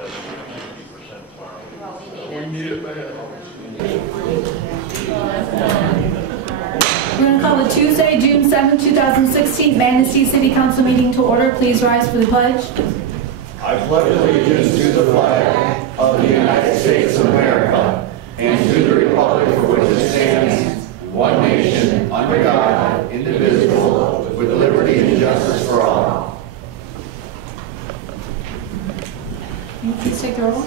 We're going to call the Tuesday, June 7, 2016 Manistee City Council meeting to order. Please rise for the pledge. I pledge allegiance to the flag of the United States of America and to the republic for which it stands, one nation, under God, indivisible, with liberty and justice for all. Can you please take the roll?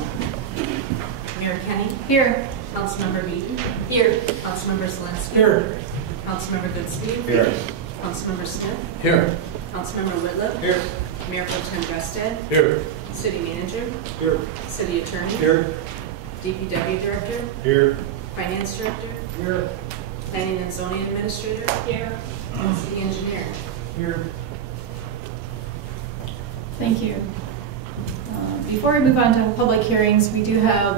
Mayor Kenny. Here. Councilmember Beaton. Here. Councilmember Zelensky. Here. Councilmember Goodspeed. Here. Councilmember Smith. Here. Councilmember Whitlow. Here. Mayor Pro Tem Drested. Here. City Manager. Here. City Attorney. Here. DPW Director. Here. Finance Director. Here. Planning and Zoning Administrator. Here. And City Engineer. Here. Thank you. Before we move on to public hearings, we do have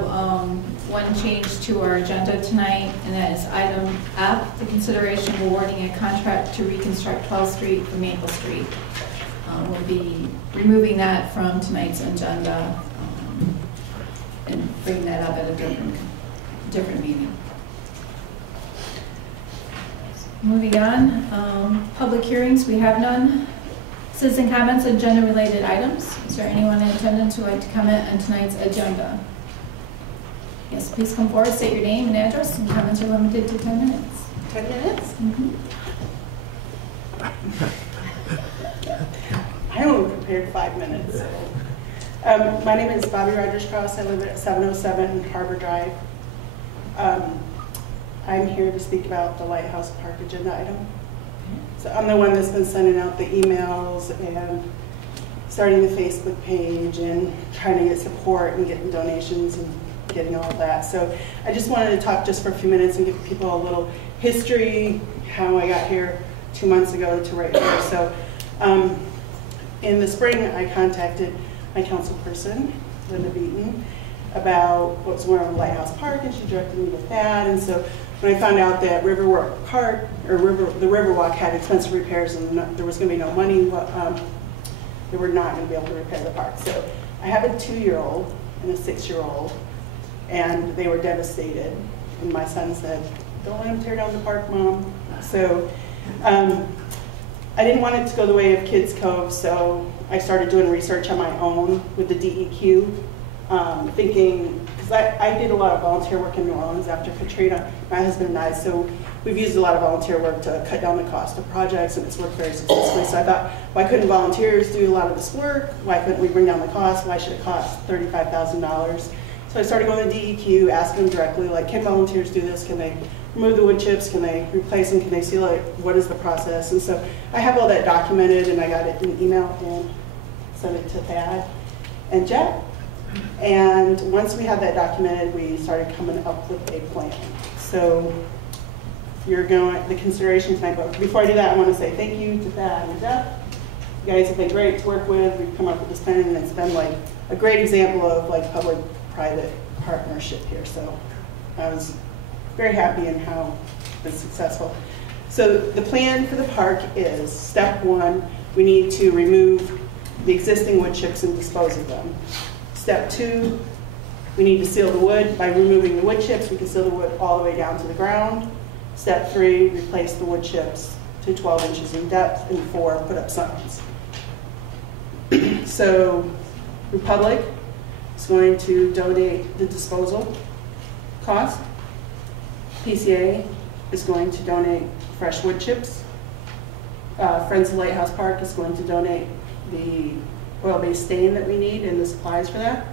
one change to our agenda tonight, and that is item F, the consideration of awarding a contract to reconstruct 12th Street from Maple Street. We'll be removing that from tonight's agenda and bringing that up at a different meeting. Moving on, public hearings, we have none. Citizen comments, agenda-related items. Is there anyone in attendance who would like to comment on tonight's agenda? Yes, please come forward, state your name and address, and comments are limited to 10 minutes. 10 minutes? Mm-hmm. I only prepared 5 minutes. So. My name is Bobby Rogers-Cross. I live at 707 Harbor Drive. I'm here to speak about the Lighthouse Park agenda item. So I'm the one that's been sending out the emails and starting the Facebook page and trying to get support and getting donations and getting all of that. So I just wanted to talk just for a few minutes and give people a little history, how I got here 2 months ago to right here. So in the spring, I contacted my council person, Linda Beaton, about what's going on with Lighthouse Park, and she directed me to that. And so when I found out that Riverwalk Park, or the Riverwalk had expensive repairs and there was going to be no money, they were not going to be able to repair the park. So I have a 2-year-old and a 6-year-old, and they were devastated. And my son said, "Don't let him tear down the park, Mom." So I didn't want it to go the way of Kids Cove, so I started doing research on my own with the DEQ, thinking, because I did a lot of volunteer work in New Orleans after Katrina, my husband and I, so we've used a lot of volunteer work to cut down the cost of projects, and it's worked very successfully. So I thought, why couldn't volunteers do a lot of this work? Why couldn't we bring down the cost? Why should it cost $35,000? So I started going to DEQ, asking them directly, like, can volunteers do this? Can they remove the wood chips? Can they replace them? Can they seal it? What is the process? And so I have all that documented, and I got it in an email and sent it to Thad and Jet. And once we had that documented, we started coming up with a plan. So you're going, the consideration tonight, but before I do that, I want to say thank you to Thad and Jeff. You guys have been great to work with. We've come up with this plan, and it's been like a great example of like public-private partnership here. So I was very happy in how it's successful. So the plan for the park is, step 1, we need to remove the existing wood chips and dispose of them. Step 2, we need to seal the wood. By removing the wood chips, we can seal the wood all the way down to the ground. Step 3, replace the wood chips to 12 inches in depth. And 4, put up signs. So Republic is going to donate the disposal cost. PCA is going to donate fresh wood chips. Friends of Lighthouse Park is going to donate the oil-based stain that we need and the supplies for that.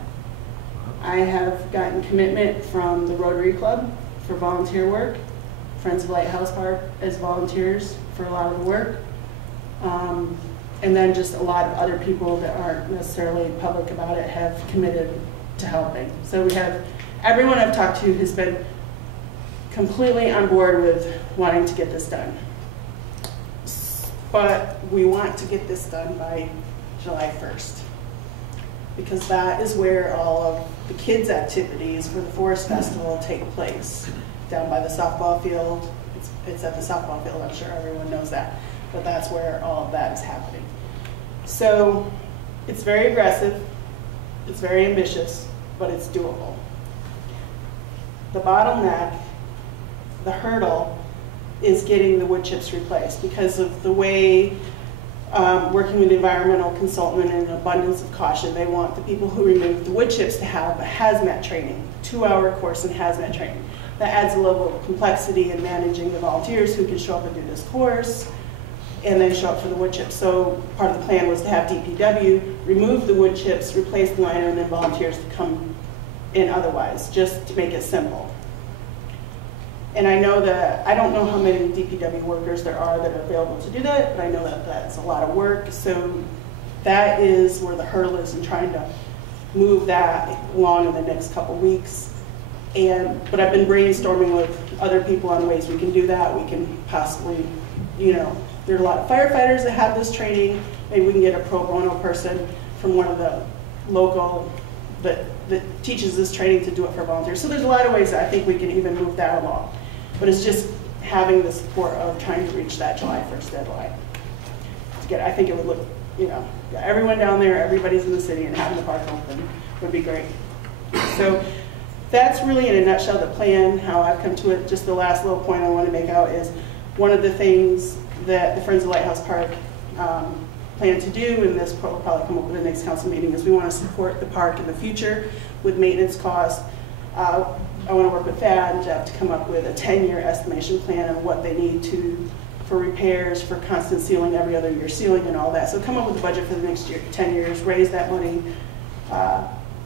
I have gotten commitment from the Rotary Club for volunteer work, Friends of Lighthouse Park as volunteers for a lot of the work, and then just a lot of other people that aren't necessarily public about it have committed to helping. So we have, everyone I've talked to has been completely on board with wanting to get this done. But we want to get this done by July 1st, because that is where all of the kids' activities for the Forest Festival take place, down by the softball field. It's at the softball field, I'm sure everyone knows that, but that's where all of that is happening. So it's very aggressive. It's very ambitious, but it's doable. The bottleneck, the hurdle, is getting the wood chips replaced because of the way working with the environmental consultant and an abundance of caution, they want the people who remove the wood chips to have a hazmat training, 2-hour course in hazmat training. That adds a level of complexity in managing the volunteers who can show up and do this course and then show up for the wood chips. So part of the plan was to have DPW remove the wood chips, replace the liner, and then volunteers to come in otherwise, just to make it simple. And I know that, I don't know how many DPW workers there are that are available to do that, but I know that that's a lot of work. So that is where the hurdle is in trying to move that along in the next couple weeks. But I've been brainstorming with other people on ways we can do that. We can possibly, you know, there are a lot of firefighters that have this training. Maybe we can get a pro bono person from one of the local that teaches this training to do it for volunteers. So there's a lot of ways that I think we can even move that along. But it's just having the support of trying to reach that July 1st deadline. I think it would look, you know, everyone down there, everybody's in the city, and having the park open would be great. So that's really in a nutshell the plan, how I've come to it. Just the last little point I want to make out is one of the things that the Friends of Lighthouse Park plan to do, and this will probably come up with the next council meeting, is we want to support the park in the future with maintenance costs. I want to work with Thad and Jeff to come up with a 10-year estimation plan on what they need for repairs, for constant sealing, every other year sealing and all that. So come up with a budget for the next 10 years, raise that money,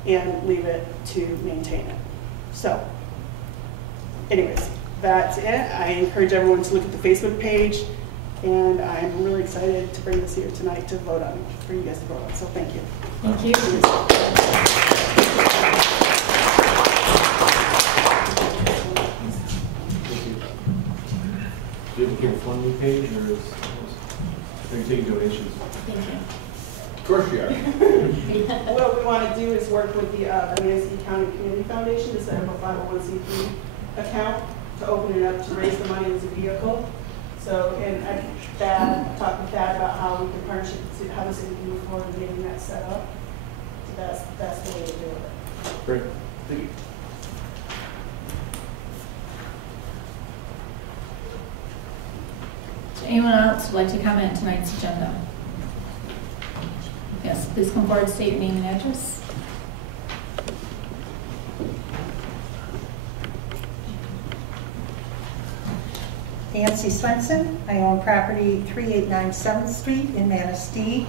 and leave it to maintain it. So anyways, that's it. I encourage everyone to look at the Facebook page, and I'm really excited to bring this here tonight to vote on, for you guys to vote on. So thank you. Thank you. Do you have a GoFundMe page, or are you taking donations? Thank you. Of course you are. What we want to do is work with the Manistee County Community Foundation to set up a 501c3 account to open it up to raise the money as a vehicle. So, and I talked with Thad about how we can partnership, how the city can move forward in getting that set up. So that's the way to do it. Great. Thank you. Anyone else would like to comment on tonight's agenda? Yes, please come forward, state your name and address. Nancy Swenson. I own property 3897 7th Street in Manistee.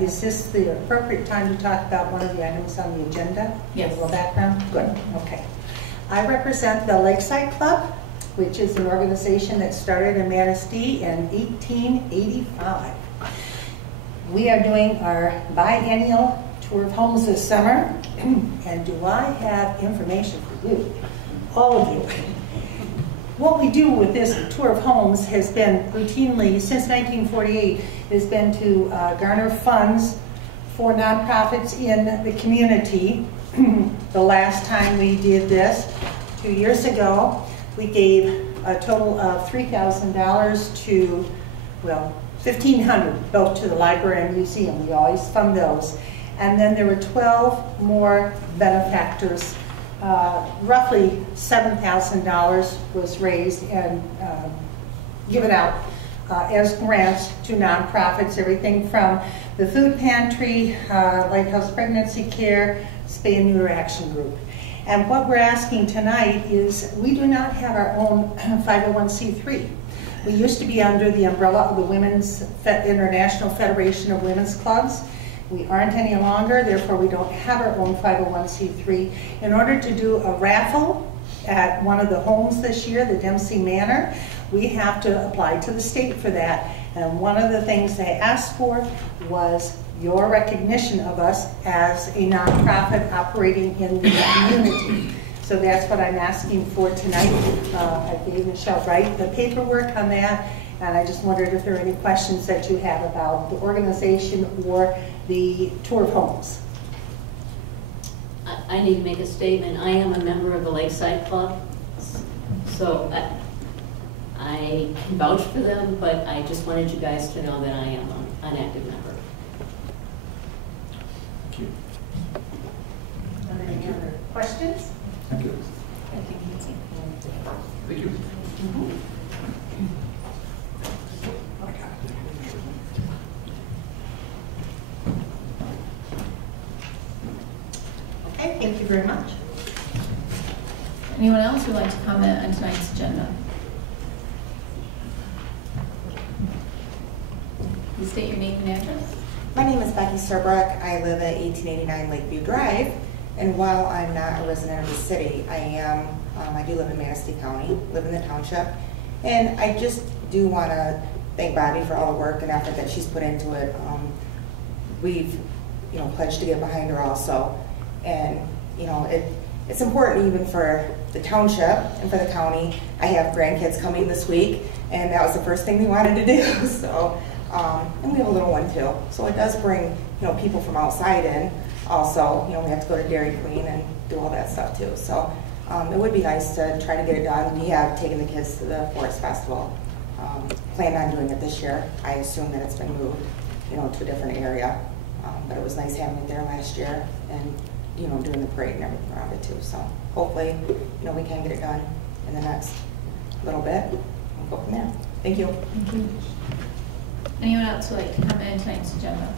Is this the appropriate time to talk about one of the items on the agenda? Yes. A little background? Good. Okay. I represent the Lakeside Club, which is an organization that started in Manistee in 1885. We are doing our biennial tour of homes this summer, and do I have information for you, all of you. What we do with this tour of homes has been routinely, since 1948, has been to garner funds for nonprofits in the community. The last time we did this, 2 years ago, we gave a total of $3,000 to, well, $1,500 both to the library and museum. We always fund those. And then there were 12 more benefactors. Roughly $7,000 was raised and given out as grants to nonprofits, everything from the food pantry, Lighthouse Pregnancy Care, Spay and Neuter Action Group. And what we're asking tonight is we do not have our own 501c3. We used to be under the umbrella of the International Federation of Women's Clubs. We aren't any longer, therefore we don't have our own 501c3. In order to do a raffle at one of the homes this year, the Dempsey Manor, we have to apply to the state for that. And one of the things they asked for was your recognition of us as a nonprofit operating in the community. So that's what I'm asking for tonight. I gave Michelle Wright the paperwork on that, and I just wondered if there are any questions that you have about the organization or the tour of homes. I need to make a statement. I am a member of the Lakeside Club, so I can vouch for them, but I just wanted you guys to know that I am an active member. Thank you. Questions? Thank you. Thank you, Nancy. Thank you. Okay, thank you very much. Anyone else who would like to comment on tonight's agenda? Please state your name and address. My name is Becky Serbrook. I live at 1889 Lakeview Drive, and while I'm not a resident of the city, I do live in Manistee County, live in the township, and I just do want to thank Bobby for all the work and effort that she's put into it. We've, pledged to get behind her also, and it's important even for the township and for the county. I have grandkids coming this week, and that was the first thing they wanted to do. So, and we have a little one too. So it does bring people from outside in. Also, we have to go to Dairy Queen and do all that stuff too. So it would be nice to try to get it done. We have taken the kids to the Forest Festival. Planned on doing it this year. I assume that it's been moved, to a different area. But it was nice having it there last year and, doing the parade and everything around it too. So hopefully, we can get it done in the next little bit. We'll go from there. Thank you. Thank you. Anyone else would like to comment on tonight's agenda?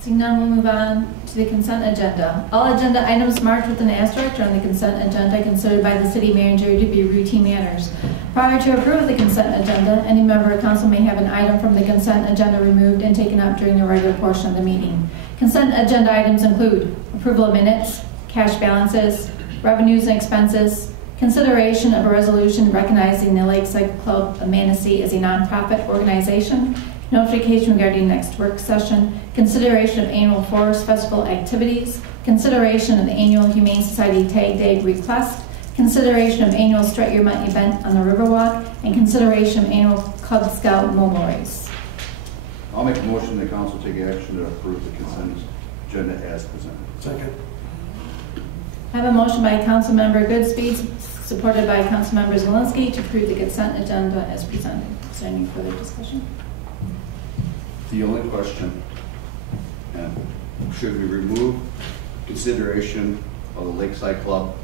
Seeing none, we'll move on to the consent agenda. All agenda items marked with an asterisk are on the consent agenda considered by the city manager to be routine matters. Prior to approval of the consent agenda, any member of council may have an item from the consent agenda removed and taken up during the regular portion of the meeting. Consent agenda items include approval of minutes, cash balances, revenues and expenses, consideration of a resolution recognizing the Lakeside Club of Manistee as a nonprofit organization, notification regarding next work session, consideration of annual Forest Festival activities, consideration of the annual Humane Society Tag Day request, consideration of annual Strut Your Month event on the Riverwalk, and consideration of annual Cub Scout mobile race. I'll make a motion the council take action to approve the consent agenda as presented. Second. I have a motion by Councilmember Goodspeed, supported by Councilmember Zelinski, to approve the consent agenda as presented. Is there any further discussion? The only question, and should we remove consideration of the Lakeside Club?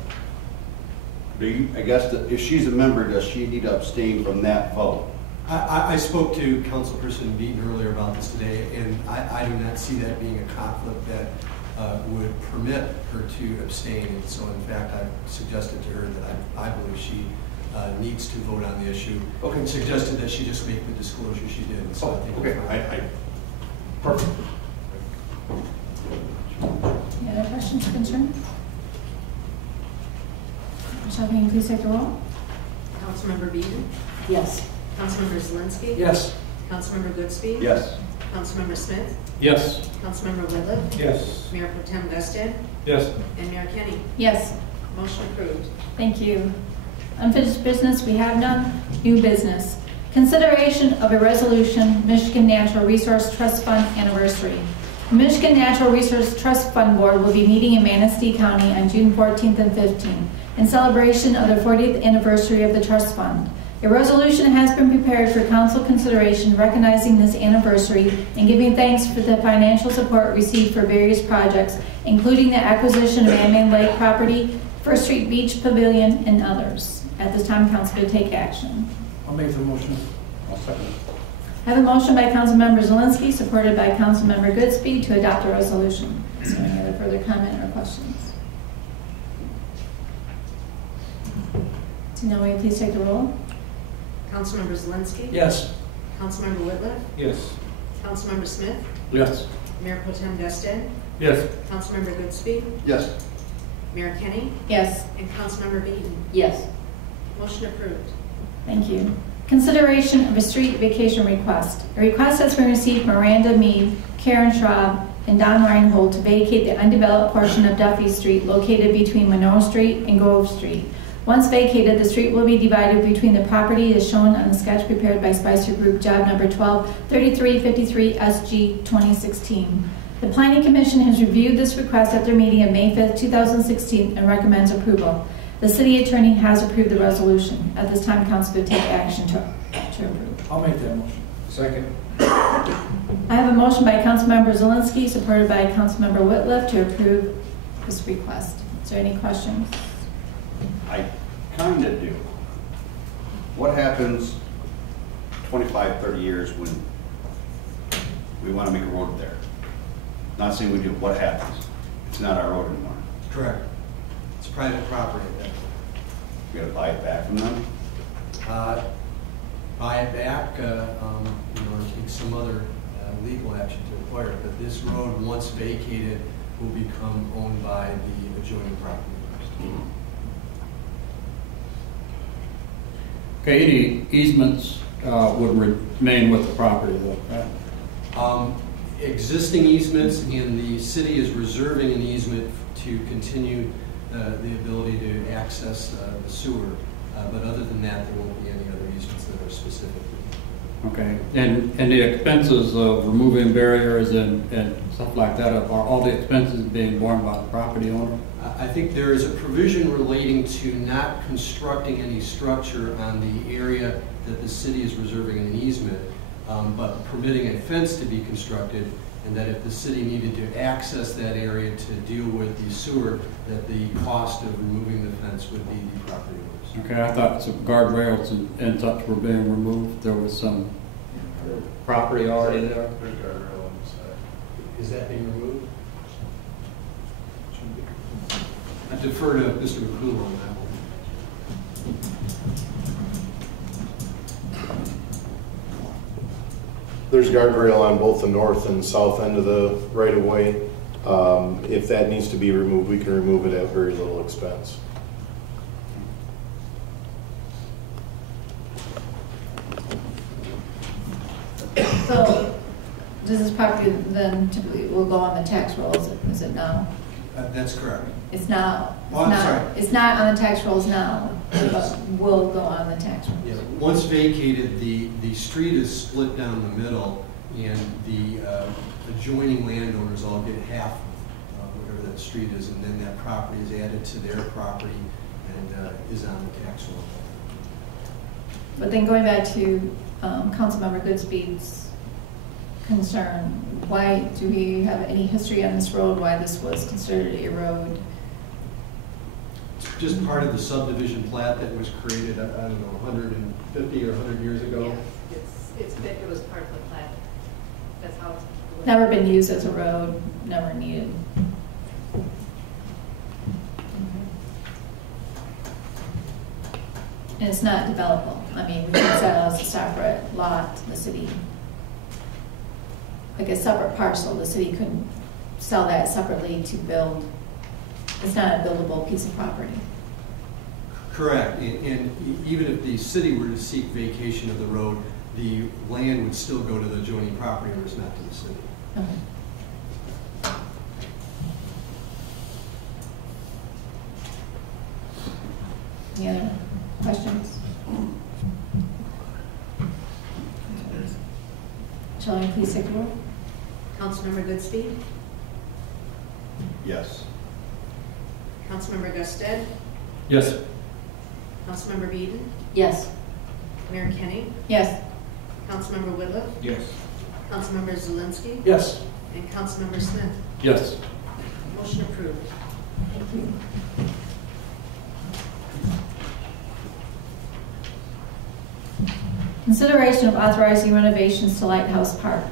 I guess that if she's a member, does she need to abstain from that vote? I spoke to Councilperson Beaton earlier about this today, and I do not see that being a conflict that would permit her to abstain. And so, in fact, I suggested to her that I believe she needs to vote on the issue. Okay. And suggested that she just make the disclosure she did. And so I think okay. Perfect. Any other questions or concerns? Michelle, can you please take the roll? Councilmember Beaton? Yes. Councilmember Zelinski? yes. Councilmember Goodspeed? Yes. Councilmember Smith? Yes. Councilmember Whitliff? Yes. Mayor Pro Tem Gustin? Yes. And Mayor Kenny? Yes. Motion approved. Thank you. Unfinished business, we have none. New business. Consideration of a resolution, Michigan Natural Resource Trust Fund anniversary. The Michigan Natural Resource Trust Fund Board will be meeting in Manistee County on June 14th and 15th in celebration of the 40th anniversary of the trust fund. A resolution has been prepared for council consideration recognizing this anniversary and giving thanks for the financial support received for various projects, including the acquisition of Man-Made Lake property, First Street Beach Pavilion, and others. At this time, council will take action. I'll make the motion. I'll second it. I have a motion by Councilmember Zelinski, supported by Councilmember Goodspeed, to adopt a resolution. Is there any other further comment or questions? So now will you please take the roll? Councilmember Zelinski? Yes. Councilmember Whitliff? Yes. Councilmember Smith? Yes. Mayor Pro Tem Gustin? Yes. Councilmember Goodspeed? Yes. Mayor Kenny? Yes. And Councilmember Beaton? Yes. Motion approved. Thank you. Consideration of a street vacation request. A request has been received from Miranda Mead, Karen Schraub, and Don Reinhold to vacate the undeveloped portion of Duffy Street located between Monroe Street and Grove Street. Once vacated, the street will be divided between the property as shown on the sketch prepared by Spicer Group, job number 123353 SG 2016. The Planning Commission has reviewed this request at their meeting of May 5th, 2016 and recommends approval. The city attorney has approved the resolution. At this time, council could take action to approve. I'll make that motion. Second. I have a motion by Councilmember Zelinski, supported by Councilmember Whitliff, to approve this request. Is there any questions? I kind of do. What happens 25, 30 years when we want to make a road there? Not saying we do, what happens? It's not our road anymore. Correct. It's private property at that point. We got to buy it back from them? Buy it back, or take some other legal action to acquire it. But this road, once vacated, will become owned by the adjoining property owners. Okay, any easements would remain with the property though, right? Existing easements, and the city is reserving an easement to continue the ability to access the sewer. But other than that, there won't be any other easements that are specific. Okay, and the expenses of removing barriers and stuff like that, are all the expenses being borne by the property owner? I think there is a provision relating to not constructing any structure on the area that the city is reserving an easement, but permitting a fence to be constructed, and that if the city needed to access that area to deal with the sewer, that the cost of removing the fence would be the property owners. Okay, I thought some guardrails and such were being removed. There was some property already there. Is that being removed? I defer to Mr. McCool on that one. There's guardrail on both the north and south end of the right-of-way. If that needs to be removed, we can remove it at very little expense. So, does this property then typically will go on the tax rolls? Is it now? That's correct. It's now. Oh, I'm sorry. It's not on the tax rolls now, but will go on the tax rolls. Yeah. Once vacated, the street is split down the middle, and the adjoining landowners all get half of whatever that street is, and then that property is added to their property and is on the tax roll. But then going back to Councilmember Goodspeed's concern, why do we have any history on this road? Why this was considered a road? Just part of the subdivision plat that was created, I don't know, 150 or 100 years ago. Yeah, it was part of the plat. That's how it's. Never been used as a road, never needed. And it's not developable. I mean, we can sell as a separate lot, the city, like a separate parcel, the city couldn't sell that separately to build. It's not a buildable piece of property. Correct, and even if the city were to seek vacation of the road, the land would still go to the adjoining property owners, not to the city. Okay. Any other questions? Shall I please take the roll? Councilmember Goodspeed, Yes. Councilmember Gusted, Yes. Councilmember Beaton, Yes. Mayor Kenny, Yes. Councilmember Whitliff, Yes. Councilmember Zelinski, Yes. and Councilmember Smith. Yes. Motion approved. Thank you. Consideration of authorizing renovations to Lighthouse Park.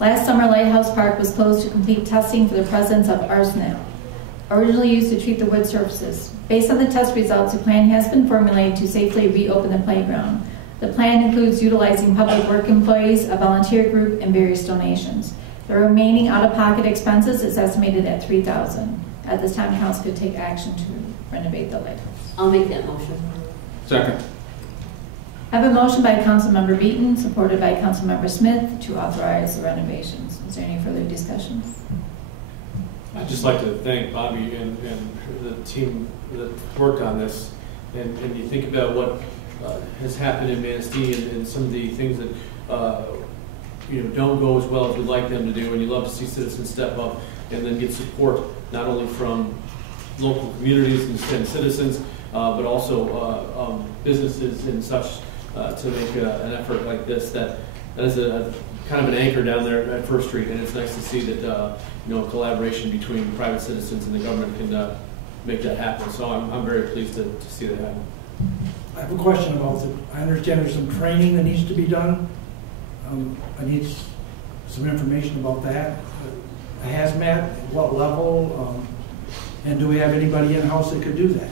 Last summer, Lighthouse Park was closed to complete testing for the presence of arsenic, originally used to treat the wood surfaces. Based on the test results, a plan has been formulated to safely reopen the playground. The plan includes utilizing public work employees, a volunteer group, and various donations. The remaining out-of-pocket expenses is estimated at $3,000. At this time, council could take action to renovate the lighthouse. I'll make that motion. Second. I have a motion by Councilmember Beaton, supported by Councilmember Smith, to authorize the renovations. Is there any further discussion? I'd just like to thank Bobby and the team that worked on this. And you think about what has happened in Manistee and some of the things that don't go as well as we'd like them to do, and you love to see citizens step up and then get support not only from local communities and citizens, but also businesses and such to make an effort like this that that is a kind of an anchor down there at First Street, and it's nice to see that collaboration between private citizens and the government can make that happen. So I'm very pleased to see that happen. I have a question about it. I understand there's some training that needs to be done. I need some information about that. A hazmat, at what level, and do we have anybody in-house that could do that?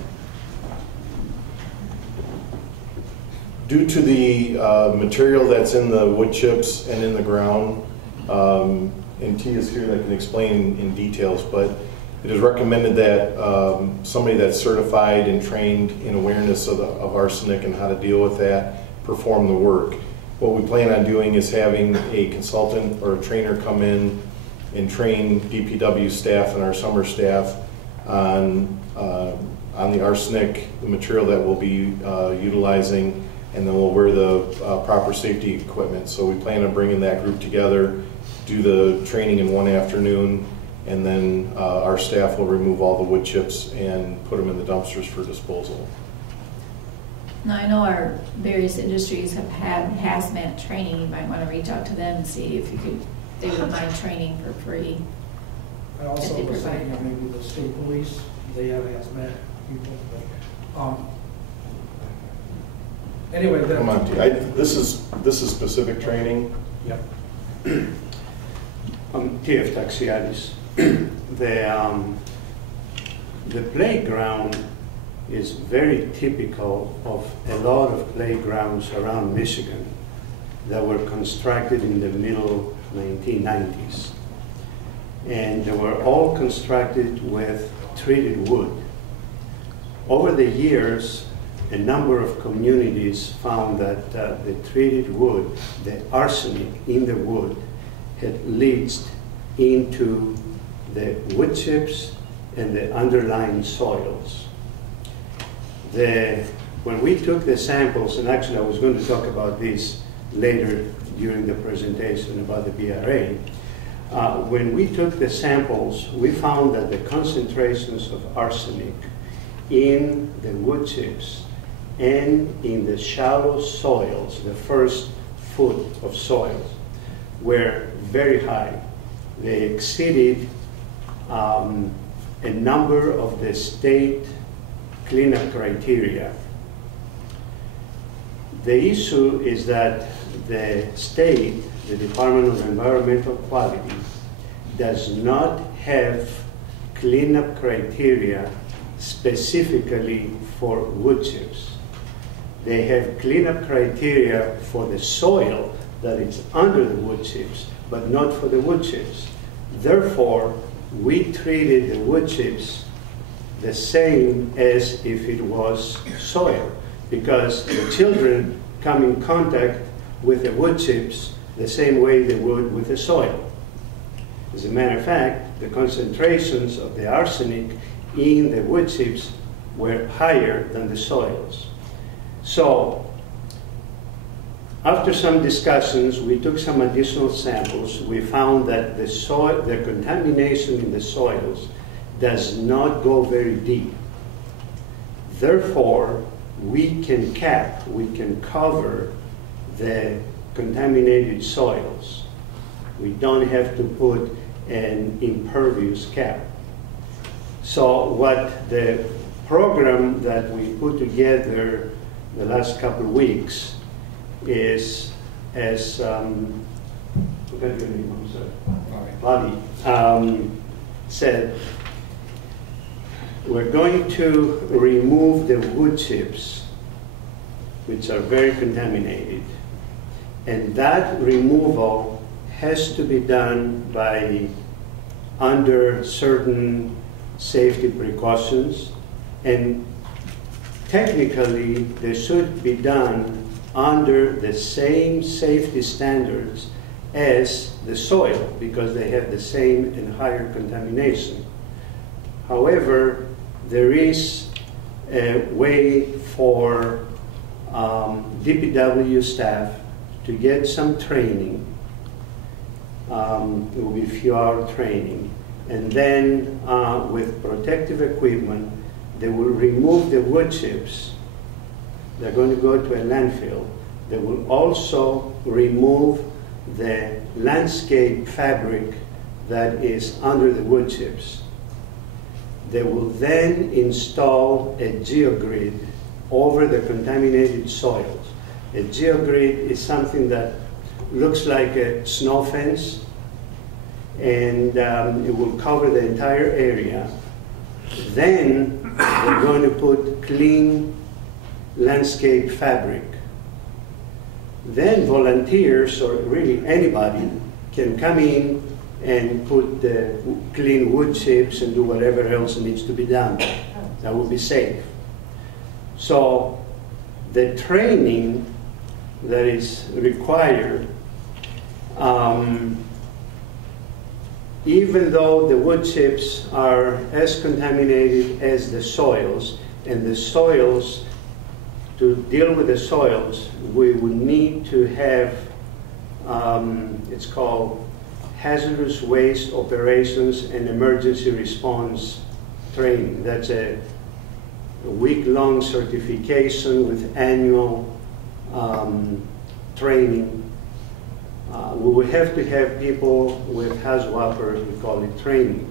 Due to the material that's in the wood chips and in the ground, and T is here that can explain in details, but it is recommended that somebody that's certified and trained in awareness of arsenic and how to deal with that perform the work. What we plan on doing is having a consultant or a trainer come in and train DPW staff and our summer staff on the arsenic, the material that we'll be utilizing, and then we'll wear the proper safety equipment. So we plan on bringing that group together, do the training in one afternoon, and then our staff will remove all the wood chips and put them in the dumpsters for disposal. Now, I know our various industries have had hazmat training. You might want to reach out to them and see if they would mind training for free. I also was thinking of maybe the state police, they have hazmat people. But, anyway, come on, T. This is specific training. Yep. TF Taxialis. The playground is very typical of a lot of playgrounds around Michigan that were constructed in the middle 1990s. And they were all constructed with treated wood. Over the years, a number of communities found that the treated wood, the arsenic in the wood, had leached into the wood chips and the underlying soils. When we took the samples, and actually I was going to talk about this later during the presentation about the BRA, when we took the samples, we found that the concentrations of arsenic in the wood chips and in the shallow soils, the first foot of soils, were very high. They exceeded a number of the state cleanup criteria. The issue is that the state, the Department of Environmental Quality, does not have cleanup criteria specifically for wood chips. They have cleanup criteria for the soil that is under the wood chips, but not for the wood chips. Therefore, we treated the wood chips the same as if it was soil, because the children come in contact with the wood chips the same way they would with the soil. As a matter of fact, the concentrations of the arsenic in the wood chips were higher than the soils. So, after some discussions, we took some additional samples. We found that the contamination in the soils does not go very deep. Therefore, we can cover the contaminated soils. We don't have to put an impervious cap. So what the program that we put together the last couple of weeks is, as forget your name, I'm sorry, Bobby said, we're going to remove the wood chips, which are very contaminated, and that removal has to be done under certain safety precautions, and technically they should be done under the same safety standards as the soil, because they have the same and higher contamination. However, there is a way for DPW staff to get some training. It will be a few-hour training. And then with protective equipment, they will remove the wood chips. They're going to go to a landfill. They will also remove the landscape fabric that is under the wood chips. They will then install a geogrid over the contaminated soils. A geogrid is something that looks like a snow fence, and it will cover the entire area. Then we're going to put clean landscape fabric. Then volunteers, or really anybody, can come in and put the clean wood chips and do whatever else needs to be done. That will be safe. So the training that is required, even though the wood chips are as contaminated as the soils, and the soils, to deal with the soils, we would need to have, it's called hazardous waste operations and emergency response training. That's a week-long certification with annual training. We will have to have people with HAZWAPER, we call it training.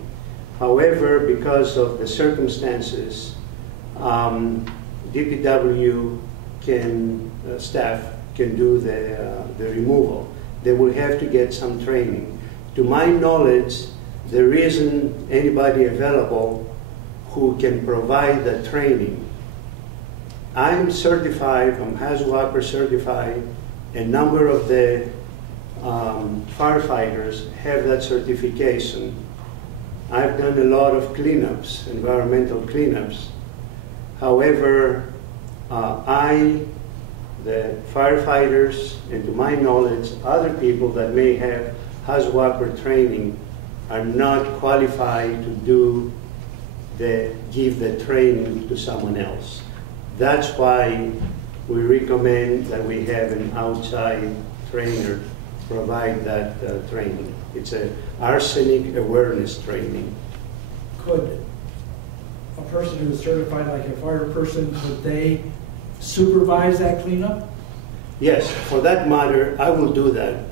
However, because of the circumstances, DPW staff can do the removal. They will have to get some training. To my knowledge, there isn't anybody available who can provide the training. I'm certified, I'm HAZWAPER certified. A number of the firefighters have that certification. I've done a lot of cleanups, environmental cleanups. However, the firefighters, and to my knowledge, other people that may have HAZWAPER training are not qualified to give the training to someone else. That's why we recommend that we have an outside trainer provide that training. It's an arsenic awareness training. Could a person who is certified like a fire person, could they supervise that cleanup? Yes, for that matter, I will do that.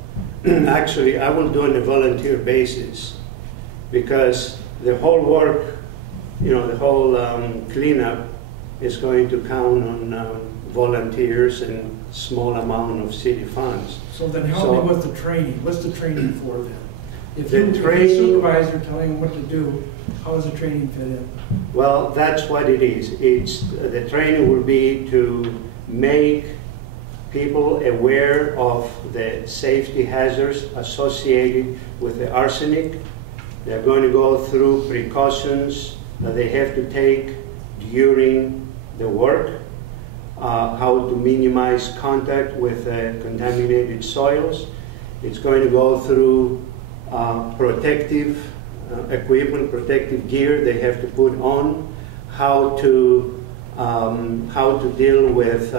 Actually, I will do it on a volunteer basis, because the whole work, the whole cleanup is going to count on volunteers and small amount of city funds. So then help me with the training. What's the training for then? If the you're a supervisor telling them what to do, how does the training fit in? Well, that's what it is. The training will be to make people aware of the safety hazards associated with the arsenic. They're going to go through precautions that they have to take during the work, how to minimize contact with contaminated soils. It's going to go through protective equipment, protective gear they have to put on, how to deal with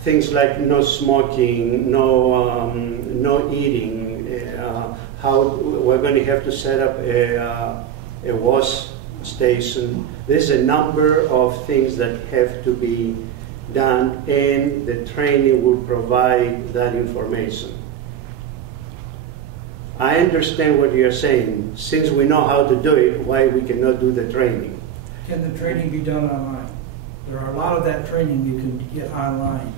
things like no smoking, no eating. How we're going to have to set up a wash station. There's a number of things that have to be done, and the training will provide that information. I understand what you're saying. Since we know how to do it, why we cannot do the training? Can the training be done online? There are a lot of that training you can get online.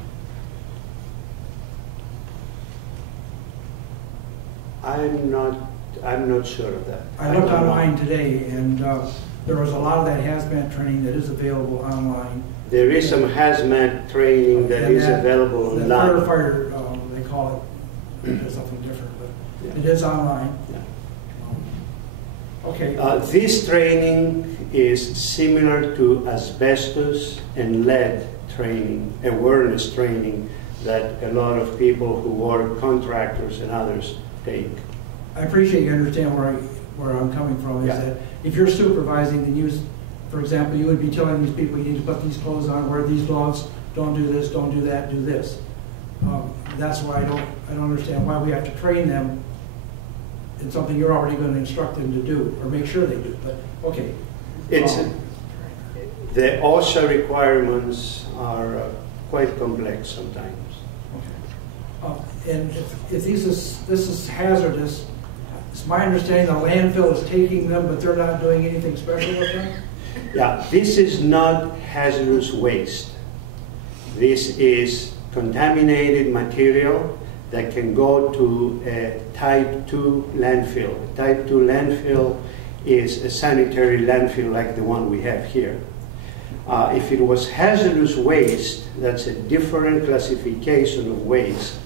I'm not sure of that. I looked online today, and there was a lot of that hazmat training that is available online. There is some hazmat training that is available online. The firefighter, they call it something different, but it is online. Yeah. Okay. This training is similar to asbestos and lead training, awareness training that a lot of people who work, contractors and others, take. I appreciate you understand where I'm coming from, is that if you're supervising, then for example, you would be telling these people you need to put these clothes on, wear these gloves, don't do this, don't do that, do this. That's why I don't understand why we have to train them in something you're already going to instruct them to do, or make sure they do, but okay. The OSHA requirements are quite complex sometimes. Okay. And if this is hazardous, it's my understanding the landfill is taking them, but they're not doing anything special with them? Yeah, this is not hazardous waste. This is contaminated material that can go to a type 2 landfill. A type 2 landfill is a sanitary landfill like the one we have here. If it was hazardous waste, that's a different classification of waste.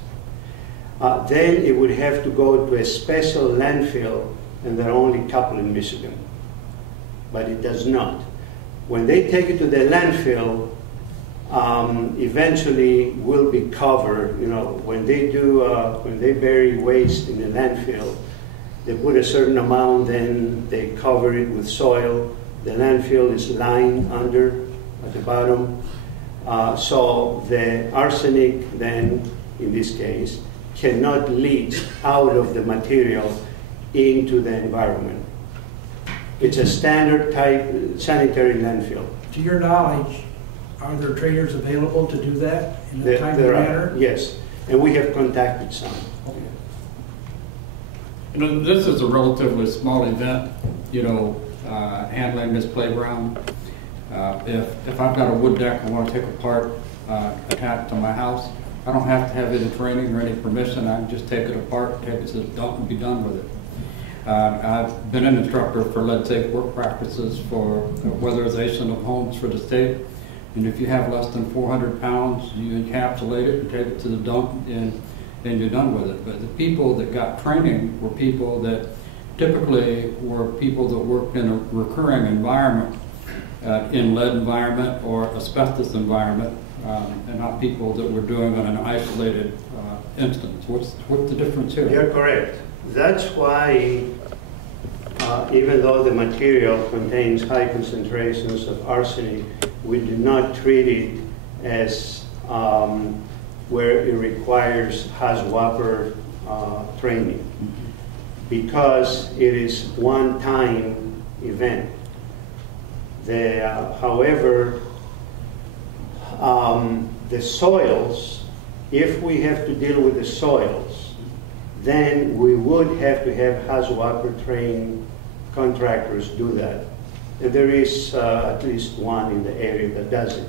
Then it would have to go to a special landfill, and there are only a couple in Michigan. But it does not. When they take it to the landfill, eventually will be covered. You know, when they bury waste in the landfill, they put a certain amount, then they cover it with soil. The landfill is lined under at the bottom. So the arsenic then, in this case, cannot leach out of the material into the environment. It's a standard type sanitary landfill. To your knowledge, are there trainers available to do that in a timely manner? Yes, and we have contacted some. Okay. You know, this is a relatively small event, you know, handling this playground. If I've got a wood deck I want to take apart, attached to my house, I don't have to have any training or any permission. I can just take it apart, take it to the dump, and be done with it. I've been an instructor for lead-safe work practices for weatherization of homes for the state. And if you have less than 400 pounds, you encapsulate it and take it to the dump, and you're done with it. But the people that got training were people that typically were people that worked in a recurring environment, in lead environment or asbestos environment, and not people that were doing on an isolated instance. What's the difference here? You're correct. That's why, even though the material contains high concentrations of arsenic, we do not treat it as where it requires HAZWAPER training, because it is one-time event. However, the soils, if we have to deal with the soils, then we would have to have HAZWAPER trained contractors do that. And there is at least one in the area that does it.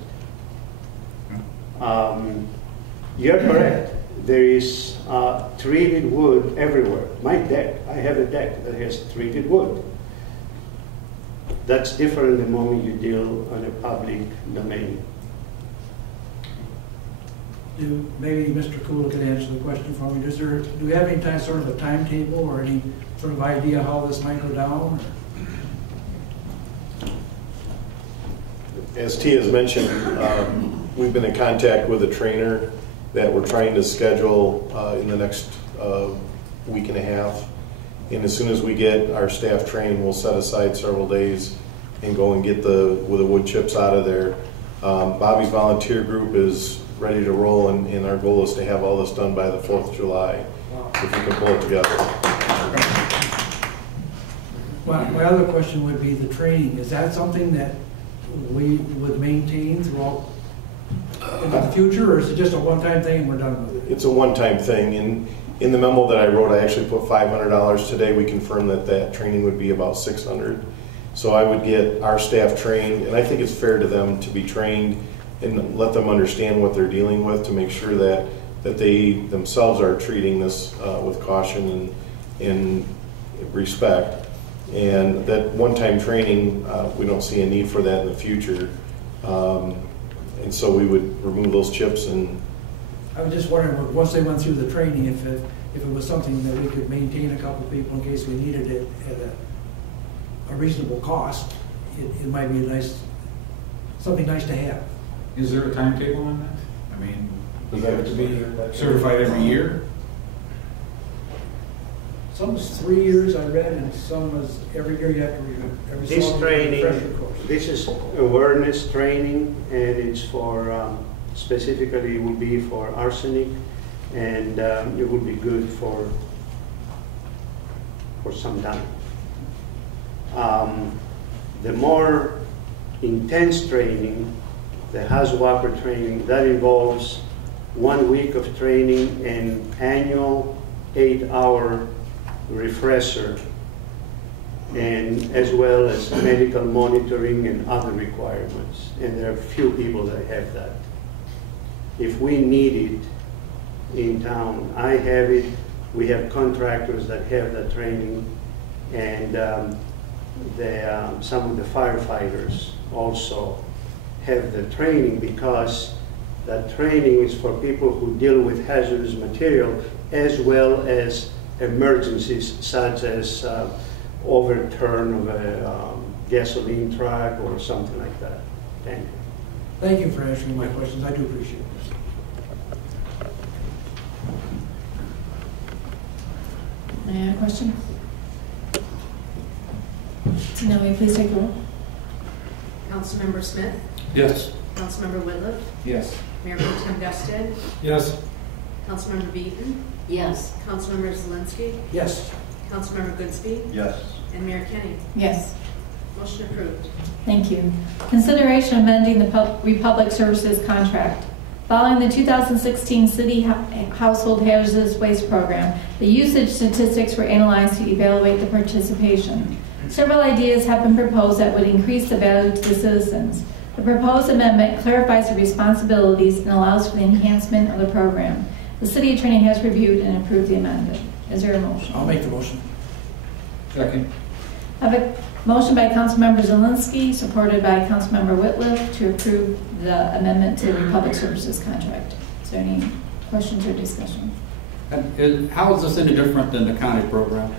You're correct. There is treated wood everywhere. My deck, I have a deck that has treated wood. That's different the moment you deal on a public domain. Maybe Mr. Kula can answer the question for me. Do we have any sort of a timetable or any sort of idea how this might go down? As T has mentioned, we've been in contact with a trainer that we're trying to schedule in the next week and a half. And as soon as we get our staff trained, we'll set aside several days and go and get the wood chips out of there. Bobby's volunteer group is ready to roll, and our goal is to have all this done by the 4th of July, if we can pull it together. My other question would be the training. Is that something that we would maintain throughout in the future, or is it just a one-time thing and we're done with it? It's a one-time thing. In the memo that I wrote, I actually put $500. Today we confirmed that training would be about $600. So I would get our staff trained, and I think it's fair to them to be trained and let them understand what they're dealing with, to make sure that they themselves are treating this with caution and respect. And that one-time training, we don't see a need for that in the future. And so we would remove those chips. And I was just wondering, once they went through the training, if it was something that we could maintain a couple of people in case we needed it at a reasonable cost, it might be something nice to have. Is there a timetable on that? I mean, does that have to be certified every year? Some is 3 years, I read, and some is every year you have to review. This training, this is awareness training, and it's for, specifically it will be for arsenic, and it will be good for some time. The more intense training, the HAZWAPER training, that involves 1 week of training, and annual 8-hour refresher, and as well as medical monitoring and other requirements. And there are few people that have that. If we need it in town, I have it. We have contractors that have that training, and some of the firefighters also have the training, because that training is for people who deal with hazardous material as well as emergencies such as overturn of a gasoline truck or something like that. Thank you. Thank you for answering my questions. I do appreciate this. Any other questions? Tina, will you please take the roll? Councilmember Smith? Yes. Councilmember Whitliff? Yes. Mayor Pro Tem Gusted? Yes. Councilmember Beaton? Yes. Councilmember Zelinski? Yes. Councilmember Goodspeed? Yes. And Mayor Kenny? Yes. Motion approved. Thank you. Consideration of amending the Republic Services contract. Following the 2016 City Household Hazardous Waste Program, the usage statistics were analyzed to evaluate the participation. Several ideas have been proposed that would increase the value to the citizens. The proposed amendment clarifies the responsibilities and allows for the enhancement of the program. The City Attorney has reviewed and approved the amendment. Is there a motion? I'll make the motion. Second. I have a motion by Councilmember Zelinski, supported by Councilmember Whitliff, to approve the amendment to the Republic Services contract. Is there any questions or discussion? And how is this any different than the county program?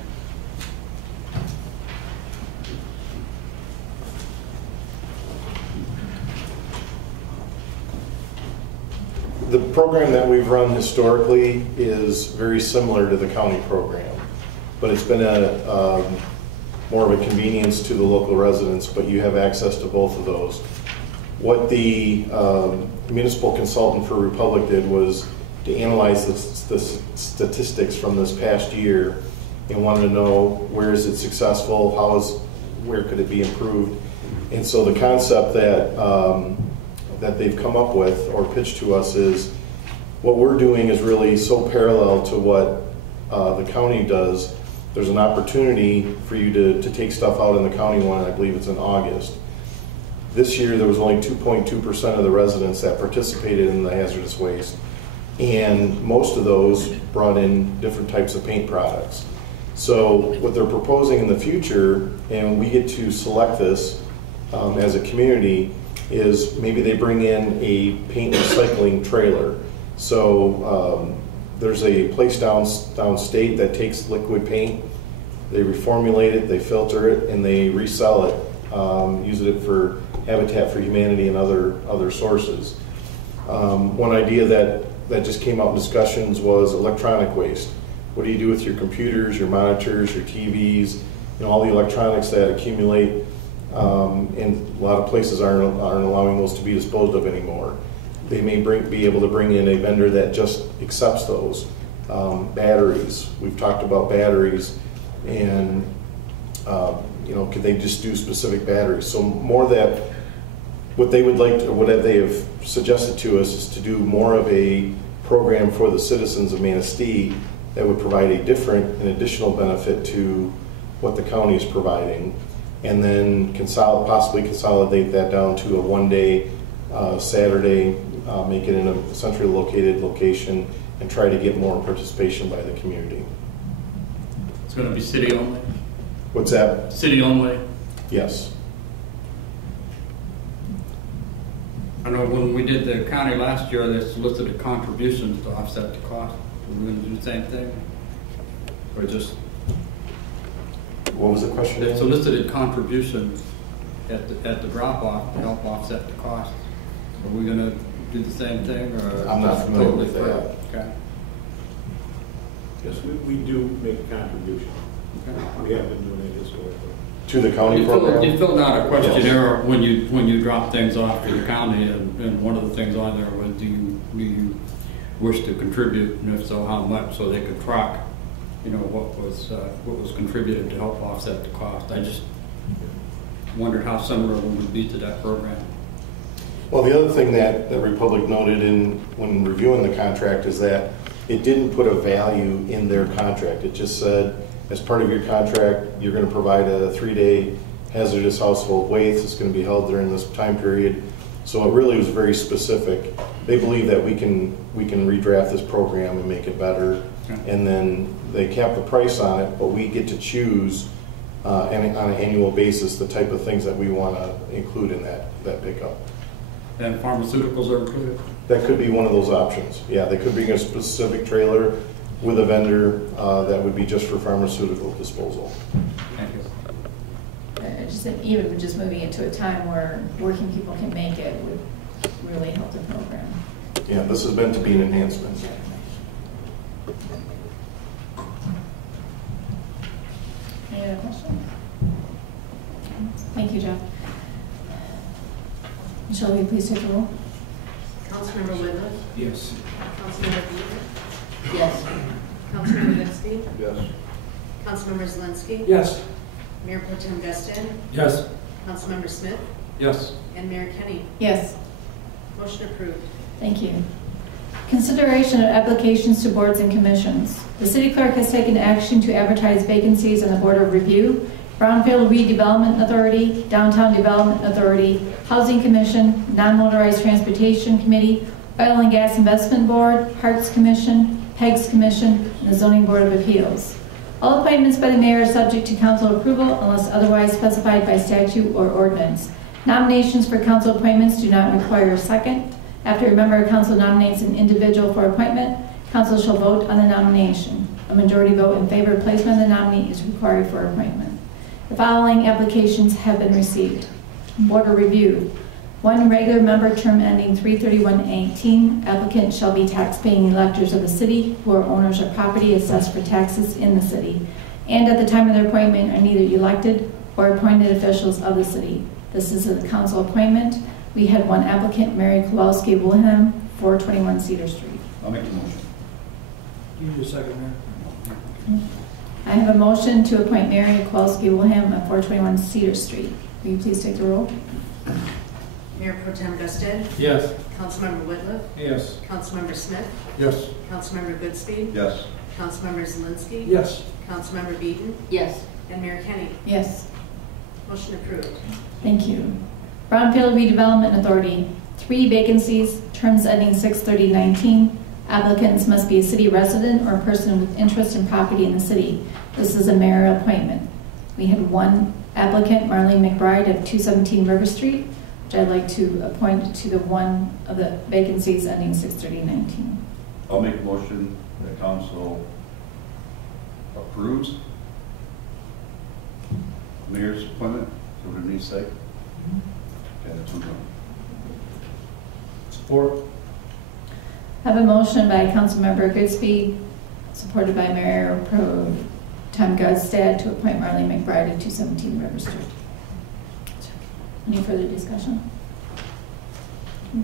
The program that we've run historically is very similar to the county program, but it's been more of a convenience to the local residents, but you have access to both of those. What the municipal consultant for Republic did was to analyze the statistics from this past year and wanted to know where is it successful, where could it be improved. And so the concept that they've come up with or pitched to us is what we're doing is really so parallel to what the county does. There's an opportunity for you to take stuff out in the county one, I believe it's in August. This year there was only 2.2% of the residents that participated in the hazardous waste, and most of those brought in different types of paint products. So what they're proposing in the future, and we get to select this as a community, is maybe they bring in a paint recycling trailer. So there's a place downstate that takes liquid paint, they reformulate it, they filter it, and they resell it, use it for Habitat for Humanity and other sources. One idea that just came out in discussions was electronic waste. What do you do with your computers, your monitors, your TVs, all the electronics that accumulate? And a lot of places aren't allowing those to be disposed of anymore. They may be able to bring in a vendor that just accepts those. Batteries, we've talked about batteries, and could they just do specific batteries? So more that what they would like to, what they have suggested to us is to do more of a program for the citizens of Manistee that would provide a different and additional benefit to what the county is providing, and then possibly consolidate that down to a one-day Saturday, make it in a centrally located location, and try to get more participation by the community. It's going to be city only? What's that? City only? Yes. I know when we did the county last year, they solicited contributions to offset the cost. Are we going to do the same thing? Or just... What was the question? They solicited contributions at the drop-off to help offset the cost. Are we going to do the same thing, or I'm not familiar with that. Okay. Yes, we do make a contribution. Okay. We have been doing it historically. To the county program? You filled out a questionnaire when you drop things off to the county, and one of the things on there was, do you wish to contribute, and if so, how much, so they could track, what was contributed to help offset the cost. I just wondered how similar it would be to that program. Well, the other thing that the Republic noted when reviewing the contract is that it didn't put a value in their contract. It just said, as part of your contract, you're going to provide a 3-day hazardous household waste. It's going to be held during this time period. So it really was very specific. They believe that we can redraft this program and make it better. And then they cap the price on it, but we get to choose on an annual basis the type of things that we want to include in that pickup. And pharmaceuticals are included? That could be one of those options. Yeah, they could bring a specific trailer with a vendor that would be just for pharmaceutical disposal. Thank you. Just that even just moving it to a time where working people can make it would really help the program. Yeah, this has been to be an enhancement. Any other questions? Thank you, Jeff. Michelle, will you please take the roll? Councilmember Whitlock? Yes. Councilmember Beaton? Yes. Councilmember Bixby? Yes. Councilmember Zelinski? Yes. Mayor Pro Tem Gustin? Yes. Councilmember Smith? Yes. And Mayor Kenny? Yes. Motion approved. Thank you. Consideration of applications to boards and commissions. The city clerk has taken action to advertise vacancies on the Board of Review, Brownfield Redevelopment Authority, Downtown Development Authority, Housing Commission, Non-Motorized Transportation Committee, Oil and Gas Investment Board, Parks Commission, PEGS Commission, and the Zoning Board of Appeals. All appointments by the mayor are subject to council approval unless otherwise specified by statute or ordinance. Nominations for council appointments do not require a second. After a member of council nominates an individual for appointment, council shall vote on the nomination. A majority vote in favor of placement of the nominee is required for appointment. The following applications have been received. Board of Review. 1 regular member, term ending 3/31/18. Applicant shall be tax-paying electors of the city who are owners of property assessed for taxes in the city, and at the time of their appointment are neither elected or appointed officials of the city. This is a council appointment. We had 1 applicant, Mary Kowalski-Wilhelm, 421 Cedar Street. I'll make the motion. You need a second, Mayor. I have a motion to appoint Mary Kowalski-Wilhelm at 421 Cedar Street. Will you please take the roll? Mayor Pro Tem Gustin? Yes. Councilmember Whitlock? Yes. Councilmember Smith? Yes. Councilmember Goodspeed? Yes. Councilmember Zelinski? Yes. Councilmember Beaton? Yes. And Mayor Kenny? Yes. Motion approved. Thank you. Brownfield Redevelopment Authority, 3 vacancies, terms ending 6/30/19. Applicants must be a city resident or a person with interest in property in the city. This is a mayor appointment. We had 1 applicant, Marlene McBride of 217 River Street, which I'd like to appoint to the one of the vacancies ending 6/30/19. I'll make a motion that council approves mayor's appointment. So what do you say? Okay, that's what I'm doing. Support. I have a motion by Councilmember Goodspeed, supported by Mayor Pro Tem Gustad, to appoint Marlene McBride of 217 River Street. Any further discussion?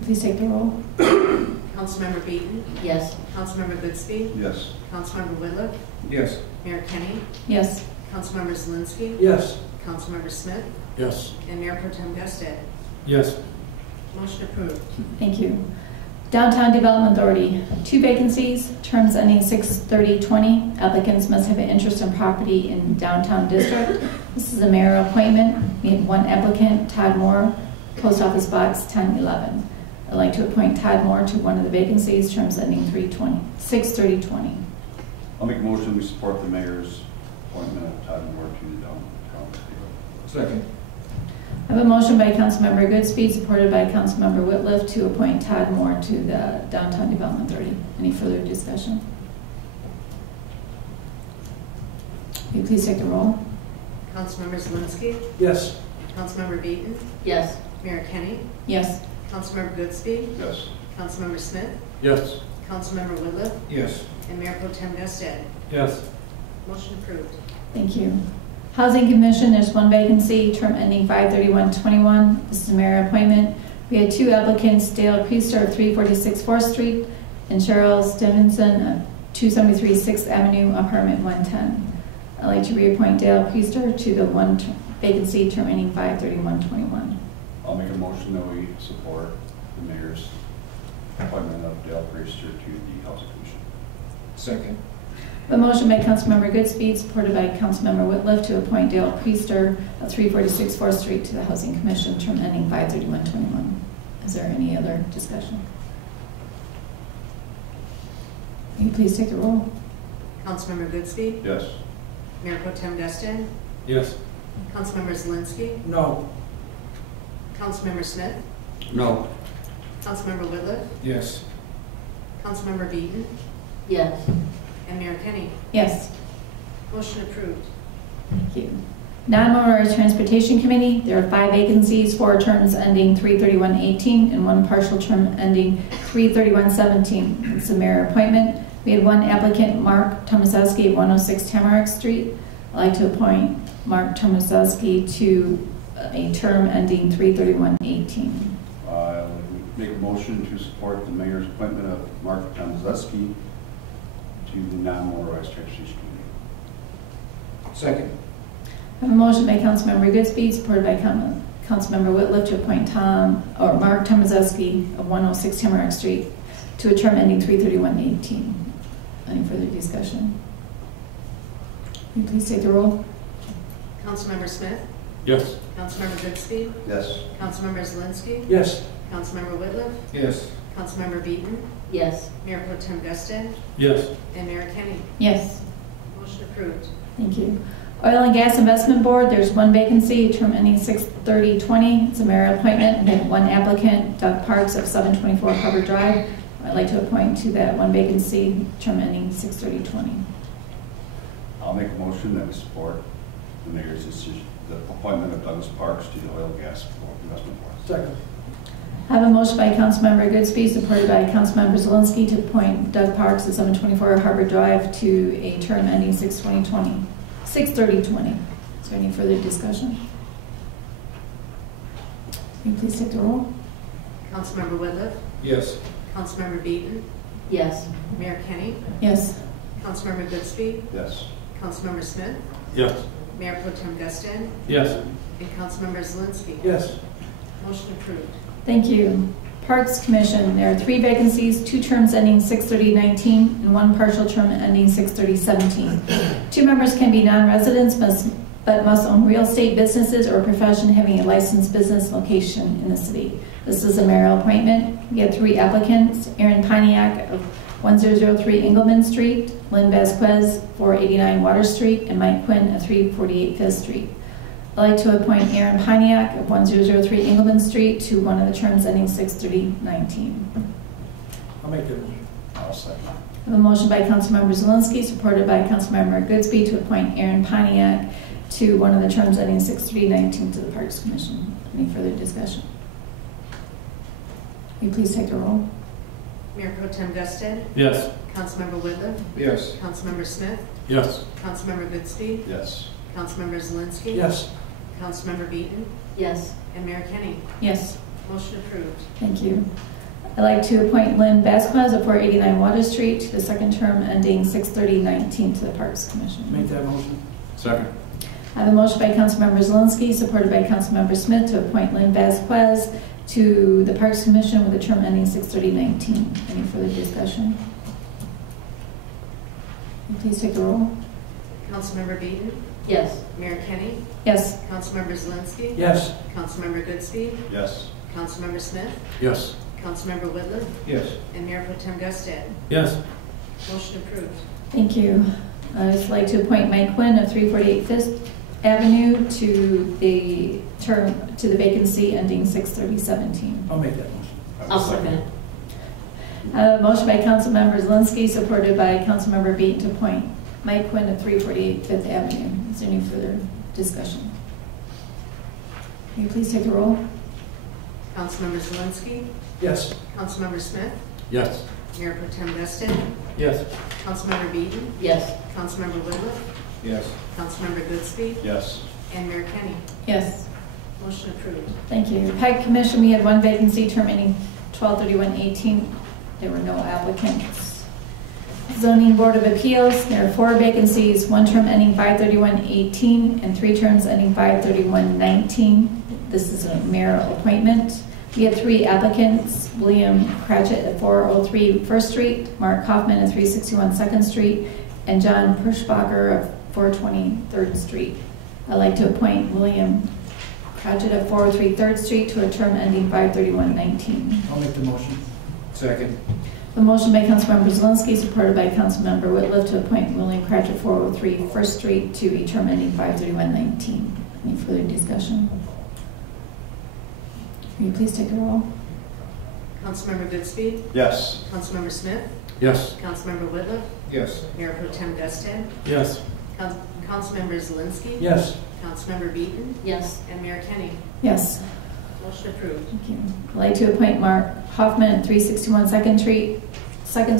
Please take the roll. Councilmember Beaton? Yes. Councilmember Goodspeed? Yes. Councilmember Whitlock? Yes. Mayor Kenny? Yes. Councilmember Zelinski? Yes. Councilmember Smith? Yes. And Mayor Pro Tem Gustin. Yes. Motion approved. Thank you. Downtown Development Authority, 2 vacancies, terms ending 6/30/20. Applicants must have an interest in property in downtown district. This is a mayoral appointment. We had 1 applicant, Todd Moore, Post Office Box 1011. I'd like to appoint Todd Moore to one of the vacancies, terms ending 6/30/20. I'll make a motion we support the mayor's appointment of Todd Moore to the downtown. Second. I have a motion by Councilmember Goodspeed, supported by Councilmember Whitliff, to appoint Todd Moore to the Downtown Development Authority. Any further discussion? Will you please take the roll? Councilmember Zelinski? Yes. Councilmember Beaton? Yes. Mayor Kenny? Yes. Councilmember Goodspeed? Yes. Councilmember Smith? Yes. Councilmember Whitlock? Yes. And Mayor Pro Tem Gustin. Yes. Motion approved. Thank you. Housing Commission, there's 1 vacancy, term ending 5/31/21. This is a mayor appointment. We had 2 applicants, Dale Priester of 346 4th Street and Cheryl Stevenson of 273 6th Avenue, apartment 110. I'd like to reappoint Dale Priester to the 1 vacancy, term ending 5/31/21. I'll make a motion that we support the mayor's appointment of Dale Priester to the Housing Commission. Second. A motion by Councilmember Goodspeed, supported by Councilmember Whitliff, to appoint Dale Priester of 346 4th Street to the Housing Commission, term ending 5/31/21. Is there any other discussion? Can you please take the roll? Councilmember Goodspeed? Yes. Mayor Pro Tem Destin? Yes. Councilmember Zelinski? No. Councilmember Smith? No. Councilmember Whitliff? Yes. Councilmember Beaton? Yes. And Mayor Kenny? Yes. Motion approved. Thank you. Non-motorized Transportation Committee, there are 5 vacancies, 4 terms ending 3/31/18 and 1 partial term ending 3/31/17. It's a mayor appointment. We had 1 applicant, Mark Tomaszewski of 106 Tamarack Street. I'd like to appoint Mark Tomaszewski to a term ending 3/31/18. I'll make a motion to support the mayor's appointment of Mark Tomaszewski to the non-motorized transportation committee. Second. I have a motion by Councilmember Goodspeed, supported by Councilmember Whitliff, to appoint Mark Tomaszewski of 106 Tamarack Street to a term ending 3/31/18. Any further discussion? Will you please take the roll? Councilmember Smith? Yes. Councilmember Goodspeed? Yes. Councilmember Zelinski? Yes. Councilmember Whitliff? Yes. Councilmember Beaton? Yes. Mayor Pro Tem Destin? Yes. And Mayor Kenny? Yes. Motion approved. Thank you. Oil and Gas Investment Board, there's 1 vacancy, term ending 6/30/20. It's a mayor appointment. We have 1 applicant, Doug Parks of 724 Hubbard Drive. I'd like to appoint to that 1 vacancy, term ending 6/30/20. I'll make a motion that we support the mayor's decision, the appointment of Douglas Parks to the Oil and Gas Investment Board. Second. I have a motion by Councilmember Goodspeed, supported by Councilmember Zelinski, to appoint Doug Parks of 724 Harvard Drive to a term ending 6/30/20. Is there any further discussion? Can you please take the roll? Councilmember Whitliff? Yes. Councilmember Beaton? Yes. Mayor Kenny? Yes. Councilmember Goodspeed? Yes. Councilmember Smith? Yes. Mayor Pro Tem Destin? Yes. And Councilmember Zelinski? Yes. Motion approved. Thank you. Parks Commission, there are 3 vacancies, 2 terms ending 6/30/19 and 1 partial term ending 6/30/17. 2 members can be non-residents but must own real estate businesses or profession having a licensed business location in the city. This is a mayoral appointment. We have 3 applicants, Aaron Pontiac of 1003 Engelman Street, Lynn Vasquez, 489 Water Street, and Mike Quinn of 348 5th Street. I'd like to appoint Aaron Pontiac of 1003 Engelman Street to one of the terms ending 6/30/19. I'll make that motion. I'll second. I have a motion by Councilmember Zelinski, supported by Councilmember Goodspeed, to appoint Aaron Pontiac to one of the terms ending 6/30/19 to the Parks Commission. Any further discussion? Will you please take the roll? Mayor Pro Tem Destin? Yes. Councilmember Whitliff? Yes. Councilmember Smith? Yes. Councilmember Goodspeed? Yes. Councilmember Zelinski? Yes. Councilmember Beaton? Yes. And Mayor Kenny? Yes. Motion approved. Thank you. I'd like to appoint Lynn Vasquez of 489 Water Street to the 2nd term ending 6/30/19 to the Parks Commission. Make that motion. Second. I have a motion by Councilmember Zelinski, supported by Councilmember Smith, to appoint Lynn Vasquez to the Parks Commission with a term ending 6/30/19. Any further discussion? Will you please take the roll? Councilmember Beaton? Yes. Mayor Kenny? Yes. Councilmember Zelinski? Yes. Councilmember Goodspeed? Yes. Councilmember Smith? Yes. Councilmember Whitliff? Yes. And Mayor Pro Tem Destin? Yes. Motion approved. Thank you. I'd just like to appoint Mike Quinn of 348 5th Avenue to the term, to the vacancy ending 6/30/17. I'll make that motion. I'll second it. Motion by Councilmember Zelinski, supported by Councilmember Beaton, to appoint Mike Quinn of 348 5th Avenue. Is there any further discussion? Can you please take the roll? Councilmember Zelinski? Yes. Councilmember Smith? Yes. Mayor Pro Tem Destin? Yes. Councilmember Beaton? Yes. Councilmember Whitliff? Yes. Councilmember Goodspeed? Yes. And Mayor Kenny? Yes. Motion approved. Thank you. PEG Commission, we had 1 vacancy, term ending 12/31/18. There were no applicants. Zoning Board of Appeals, there are 4 vacancies, 1 term ending 5/31/18 and 3 terms ending 5/31/19. This is a mayoral appointment. We had 3 applicants, William Cratchit at 403 First Street, Mark Hoffman at 361 Second Street, and John Perschbacher of 420 Third Street. I'd like to appoint William Cratchit at 403 Third Street to a term ending 5/31/19. I'll make the motion. Second. The motion by Councilmember Zelinski, supported by Councilmember Whitliff, to appoint William Cratchit 403 First Street to a term ending 5/31/19. Any further discussion? Will you please take the roll? Councilmember Goodspeed? Yes. Councilmember Smith? Yes. Councilmember Whitliff? Yes. Mayor Pro Tem Destin? Yes. Councilmember Zelinski? Yes. Councilmember Beaton? Yes. And Mayor Kenny? Yes. Motion approved. Thank you. I'd like to appoint Mark Hoffman at 361 Second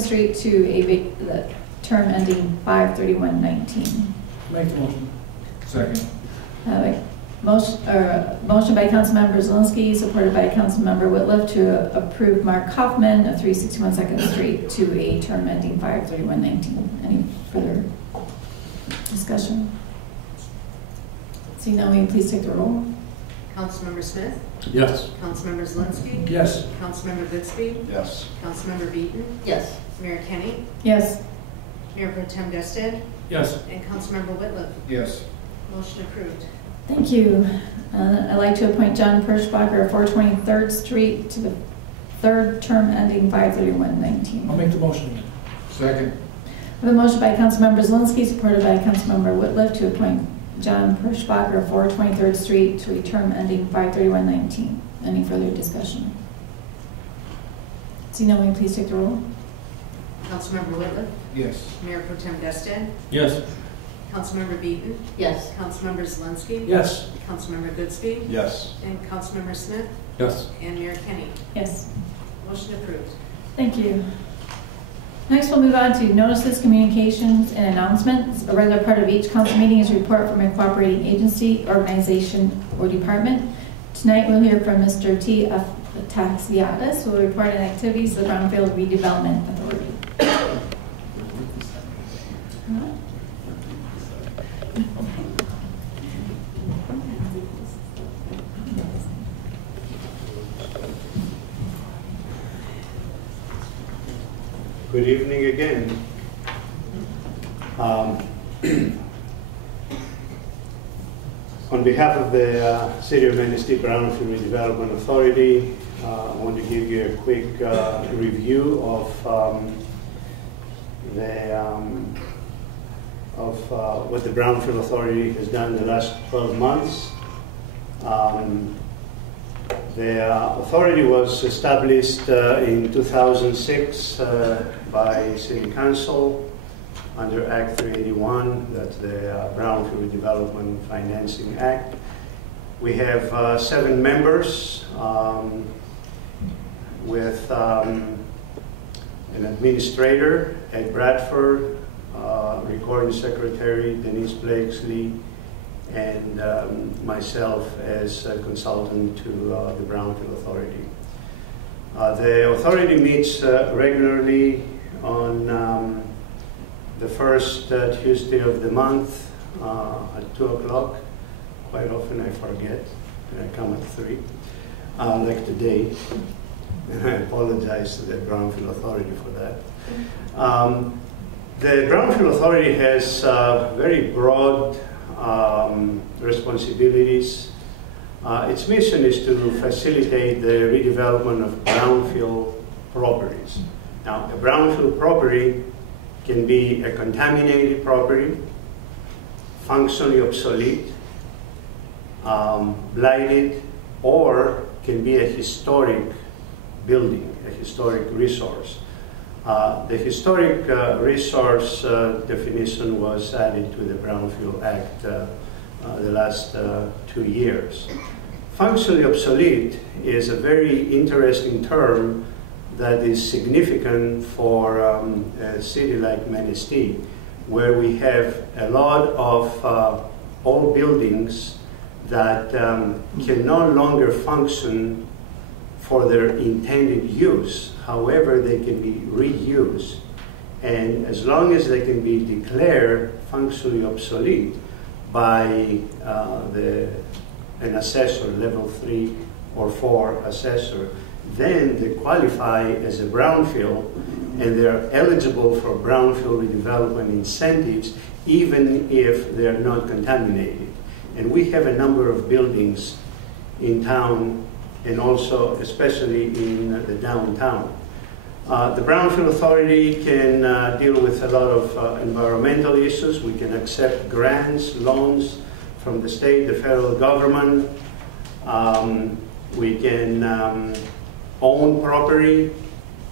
Street to the term ending 5/31/19. Make the motion. Second. Motion by Councilmember Zelinski, supported by Councilmember Whitliff, to approve Mark Hoffman of 361 Second Street to a term ending 5/31/19. Any further discussion? Seeing none, will you please take the roll? Councilmember Smith? Yes. Councilmember Zelinski? Yes. Councilmember Goodspeed? Yes. Councilmember Beaton? Yes. Mayor Kenny? Yes. Mayor Pro Tem Destin? Yes. And Councilmember Whitliff? Yes. Motion approved. Thank you. I'd like to appoint John Perschbacher of 420 Third Street to the third term ending 5/31/19. I'll make the motion. Second. I have a motion by Councilmember Zelinski, supported by Councilmember Whitliff, to appoint John Perschbacher of 420 Third Street to a term ending 5/31/19. Any further discussion? Seeing none, will you please take the roll? Councilmember Whitliff? Yes. Mayor Pro Tem Destin? Yes. Councilmember Beaton? Yes. Councilmember Zelinski? Yes. Councilmember Goodspeed? Yes. And Councilmember Smith? Yes. And Mayor Kenny? Yes. Motion approved. Thank you. Next, we'll move on to notices, communications, and announcements. A regular part of each council meeting is a report from a cooperating agency, organization, or department. Tonight, we'll hear from Mr. T.F. Taxiadis, who will report on activities of the Brownfield Redevelopment Authority. Good evening again. On behalf of the City of Manistee Brownfield Redevelopment Authority, I want to give you a quick review of what the Brownfield Authority has done in the last 12 months. The authority was established in 2006 by City Council under Act 381, that's the Brownfield Development Financing Act. We have 7 members with an administrator, Ed Bradford, recording secretary, Denise Blakesley, and myself as a consultant to the Brownfield Authority. The authority meets regularly on the first Tuesday of the month at 2 o'clock. Quite often I forget, and I come at 3, like today. And I apologize to the Brownfield Authority for that. The Brownfield Authority has very broad responsibilities. Its mission is to facilitate the redevelopment of brownfield properties. Now, a brownfield property can be a contaminated property, functionally obsolete, blighted, or can be a historic building, a historic resource. The historic resource definition was added to the Brownfield Act the last 2 years. Functionally obsolete is a very interesting term that is significant for a city like Manistee, where we have a lot of old buildings that can no longer function for their intended use. However, they can be reused. And as long as they can be declared functionally obsolete by an assessor, level 3 or 4 assessor, then they qualify as a brownfield and they're eligible for brownfield redevelopment incentives even if they're not contaminated. And we have a number of buildings in town and also especially in the downtown. The Brownfield Authority can deal with a lot of environmental issues. We can accept grants, loans from the state, the federal government. We can own property.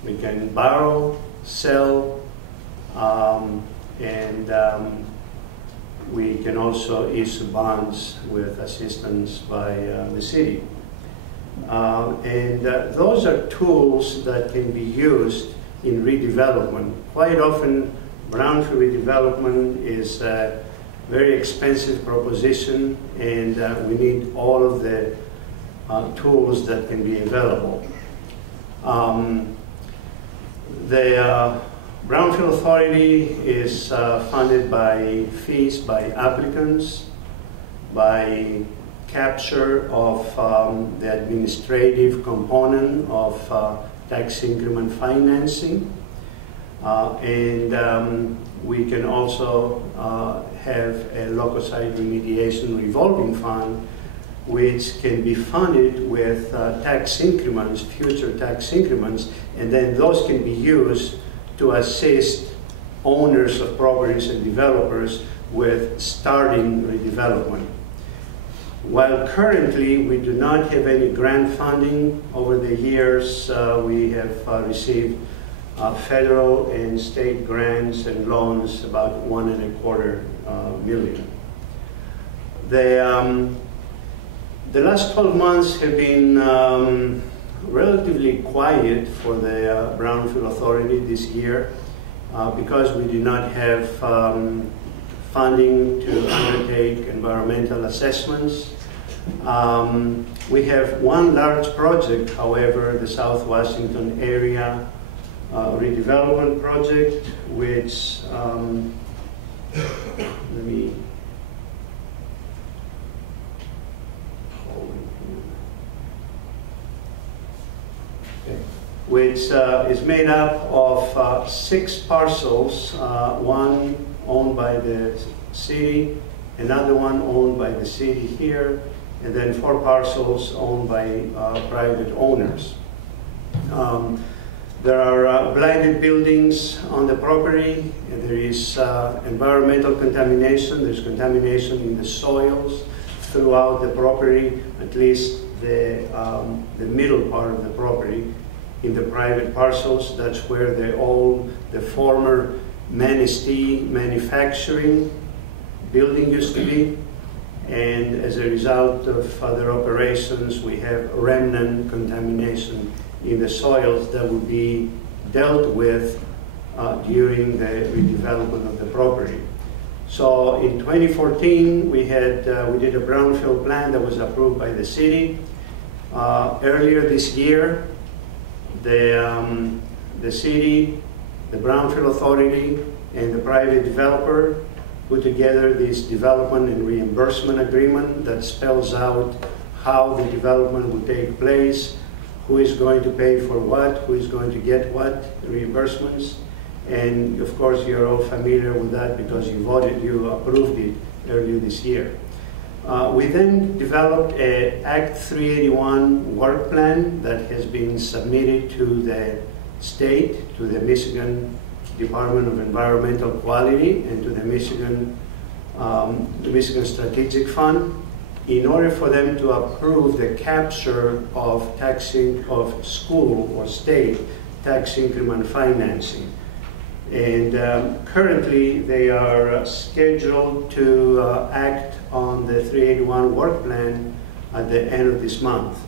We can borrow, sell, and we can also issue bonds with assistance by the city. Those are tools that can be used in redevelopment. Quite often, brownfield redevelopment is a very expensive proposition, and we need all of the tools that can be available. The Brownfield Authority is funded by fees by applicants, by capture of the administrative component of tax increment financing. We can also have a local site remediation revolving fund, which can be funded with tax increments, future tax increments, and then those can be used to assist owners of properties and developers with starting redevelopment. While currently we do not have any grant funding, over the years we have received federal and state grants and loans, about $1.25 million. The last 12 months have been relatively quiet for the Brownfield Authority this year because we do not have funding to undertake environmental assessments. We have one large project, however, the South Washington area redevelopment project, which is made up of 6 parcels, one owned by the city, another one owned by the city here, and then 4 parcels owned by private owners. There are blighted buildings on the property, and there is environmental contamination. There's contamination in the soils throughout the property, at least the middle part of the property. In the private parcels, that's where the former Manistee manufacturing building used to be. And as a result of other operations, we have remnant contamination in the soils that will be dealt with during the redevelopment of the property. So in 2014, we did a brownfield plan that was approved by the city. Earlier this year, the city, the Brownfield Authority, and the private developer put together this development and reimbursement agreement that spells out how the development will take place, who is going to pay for what, who is going to get what reimbursements. And of course, you're all familiar with that because you approved it earlier this year. We then developed an Act 381 work plan that has been submitted to the state, to the Michigan Department of Environmental Quality, and to the Michigan Strategic Fund, in order for them to approve the capture of school or state tax increment financing. And currently, they are scheduled to act on the 381 work plan at the end of this month,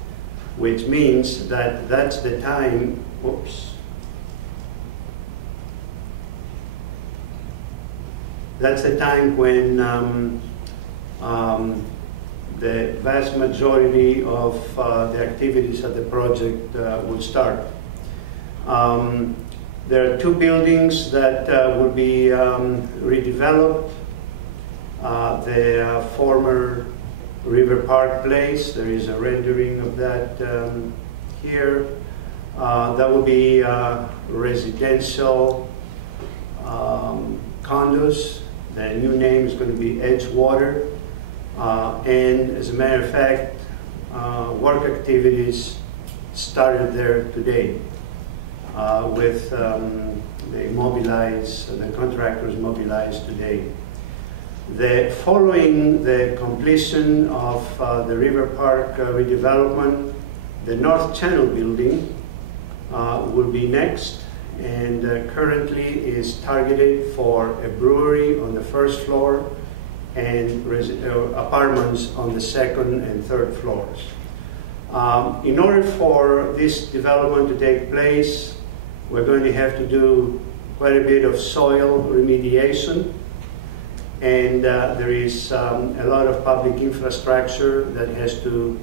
which means that that's the time, that's the time when the vast majority of the activities of the project will start. There are 2 buildings that will be redeveloped. The former River Park Place. There is a rendering of that here. That will be residential condos. The new name is going to be Edgewater. And as a matter of fact, work activities started there today with the contractors mobilized today. Following the completion of the River Park redevelopment, the North Channel building will be next, and currently is targeted for a brewery on the first floor and apartments on the second and third floors. In order for this development to take place, we're going to have to do quite a bit of soil remediation, and there is a lot of public infrastructure that has to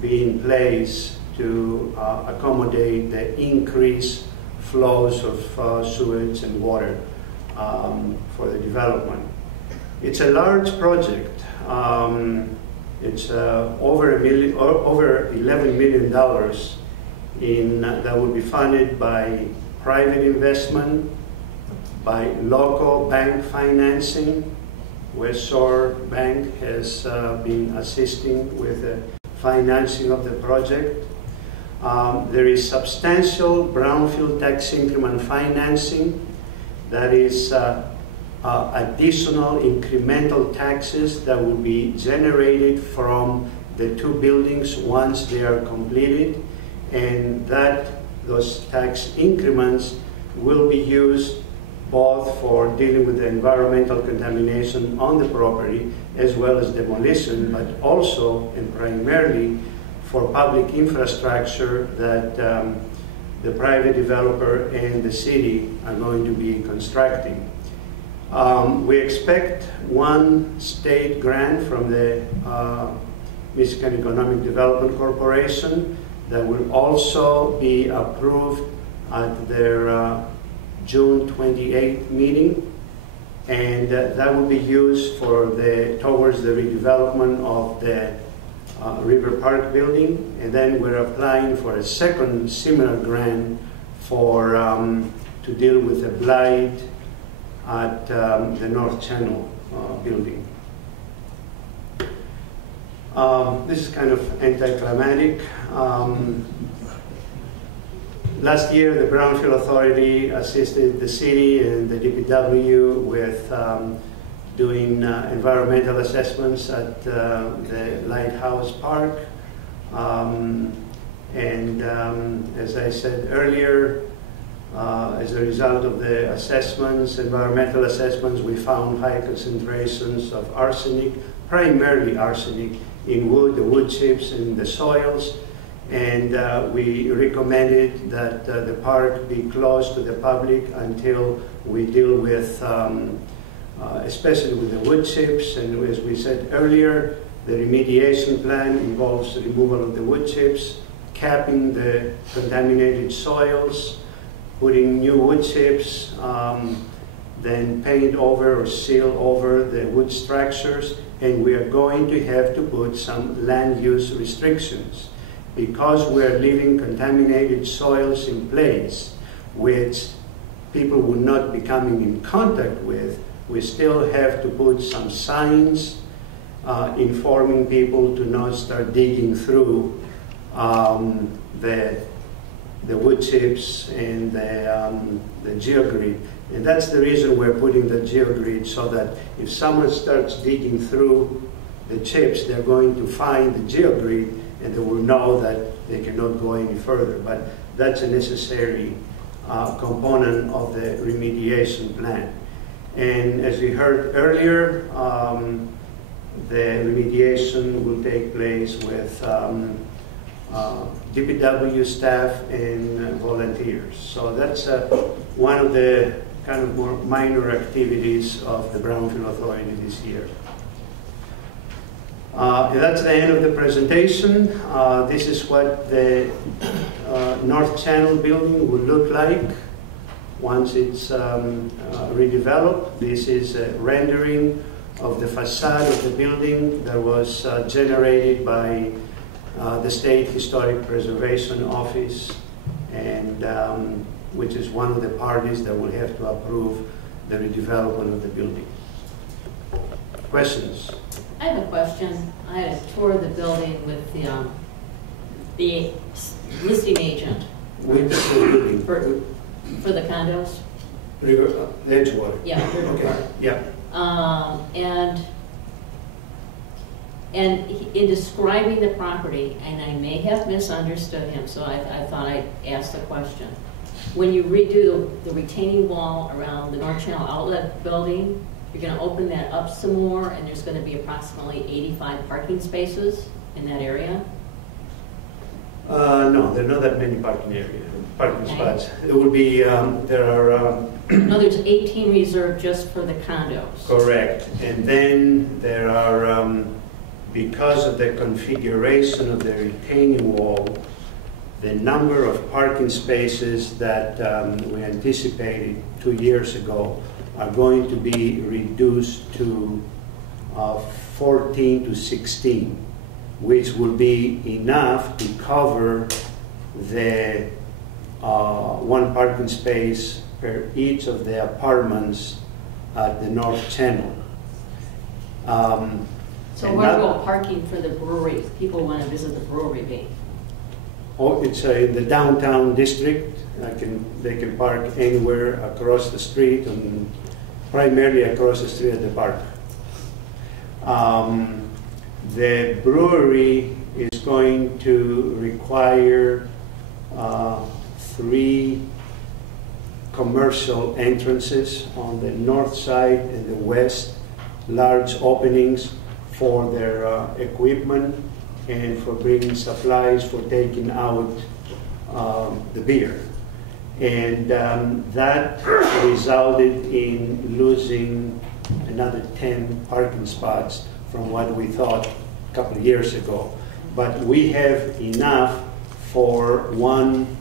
be in place to accommodate the increased flows of sewage and water for the development. It's a large project. It's over $11 million that will be funded by private investment, by local bank financing. West Shore Bank has been assisting with the financing of the project. There is substantial brownfield tax increment financing. That is additional incremental taxes that will be generated from the two buildings once they are completed, and those tax increments will be used both for dealing with the environmental contamination on the property as well as demolition, but also and primarily for public infrastructure that the private developer and the city are going to be constructing. We expect one state grant from the Michigan Economic Development Corporation that will also be approved at their June 28th meeting, and that will be used for towards the redevelopment of the River Park building, and then we're applying for a second similar grant for to deal with the blight at the North Channel building. This is kind of anticlimactic. Last year, the Brownfield Authority assisted the city and the DPW with doing environmental assessments at the Lighthouse Park. As I said earlier, as a result of the assessments, environmental assessments, we found high concentrations of arsenic, primarily arsenic, in wood, the wood chips, and the soils. And we recommended that the park be closed to the public until we deal with, especially with the wood chips. And as we said earlier, the remediation plan involves the removal of the wood chips, capping the contaminated soils, putting new wood chips, then paint over or seal over the wood structures, and we are going to have to put some land use restrictions. Because we are leaving contaminated soils in place, which people will not be coming in contact with, we still have to put some signs informing people to not start digging through the wood chips and the geogrid. And that's the reason we're putting the geogrid, so that if someone starts digging through the chips, they're going to find the geogrid and they will know that they cannot go any further. But that's a necessary component of the remediation plan. And as we heard earlier, the remediation will take place with DPW staff and volunteers. So that's one of the kind of more minor activities of the Brownfield Authority this year. And that's the end of the presentation. This is what the North Channel building will look like once it's redeveloped. This is a rendering of the facade of the building that was generated by the State Historic Preservation Office, and which is one of the parties that will have to approve the redevelopment of the building. Questions? I have a question. I had a tour of the building with the listing agent Which building? for the condos. Edgewater. Yeah. Okay. Yeah. And in describing the property, and I may have misunderstood him, so I thought I'd ask the question. When you redo the retaining wall around the North Channel Outlet building, you're going to open that up some more, and there's going to be approximately 85 parking spaces in that area? No, there are not that many parking spots. It would be, there are... No, there's 18 reserved just for the condos. Correct. And then there are, because of the configuration of the retaining wall, the number of parking spaces that we anticipated 2 years ago are going to be reduced to 14 to 16, which will be enough to cover the one parking space per each of the apartments at the North Channel. So what about parking for the brewery? People want to visit the brewery be? Oh, it's in the downtown district. They can park anywhere across the street, and primarily across the street at the park. The brewery is going to require 3 commercial entrances on the north side and the west, large openings for their equipment and for bringing supplies for taking out the beer. And that resulted in losing another 10 parking spots from what we thought a couple of years ago. But we have enough for one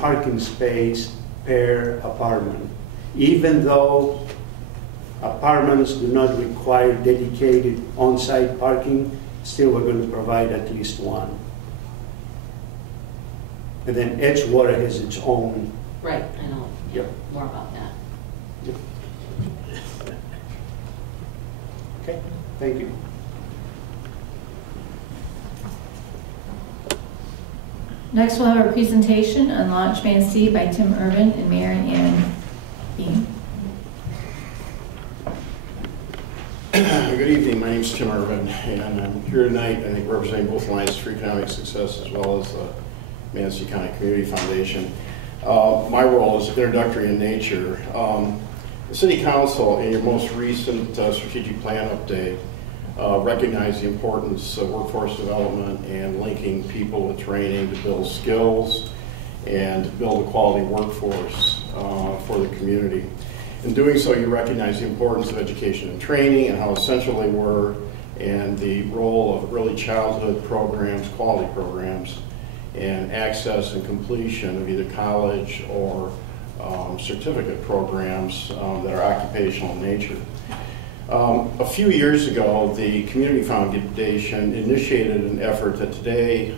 parking space per apartment. Even though apartments do not require dedicated on-site parking, still we're going to provide at least one. And then Edgewater has its own. Right, I know. Yep. More about that. Yep. Okay, thank you. Next, we'll have a presentation on Launch Manistee by Tim Irvin and Mayor Ann Bean. Good evening, my name is Tim Irvin, and I'm here tonight, I think, representing both Alliance for Economic Success as well as the Manistee County Community Foundation. My role is introductory in nature. The City Council, in your most recent strategic plan update, recognized the importance of workforce development and linking people with training to build skills and to build a quality workforce for the community. In doing so, you recognize the importance of education and training and how essential they were, and the role of early childhood programs, quality programs, and access and completion of either college or certificate programs that are occupational in nature. A few years ago, the Community Foundation initiated an effort that today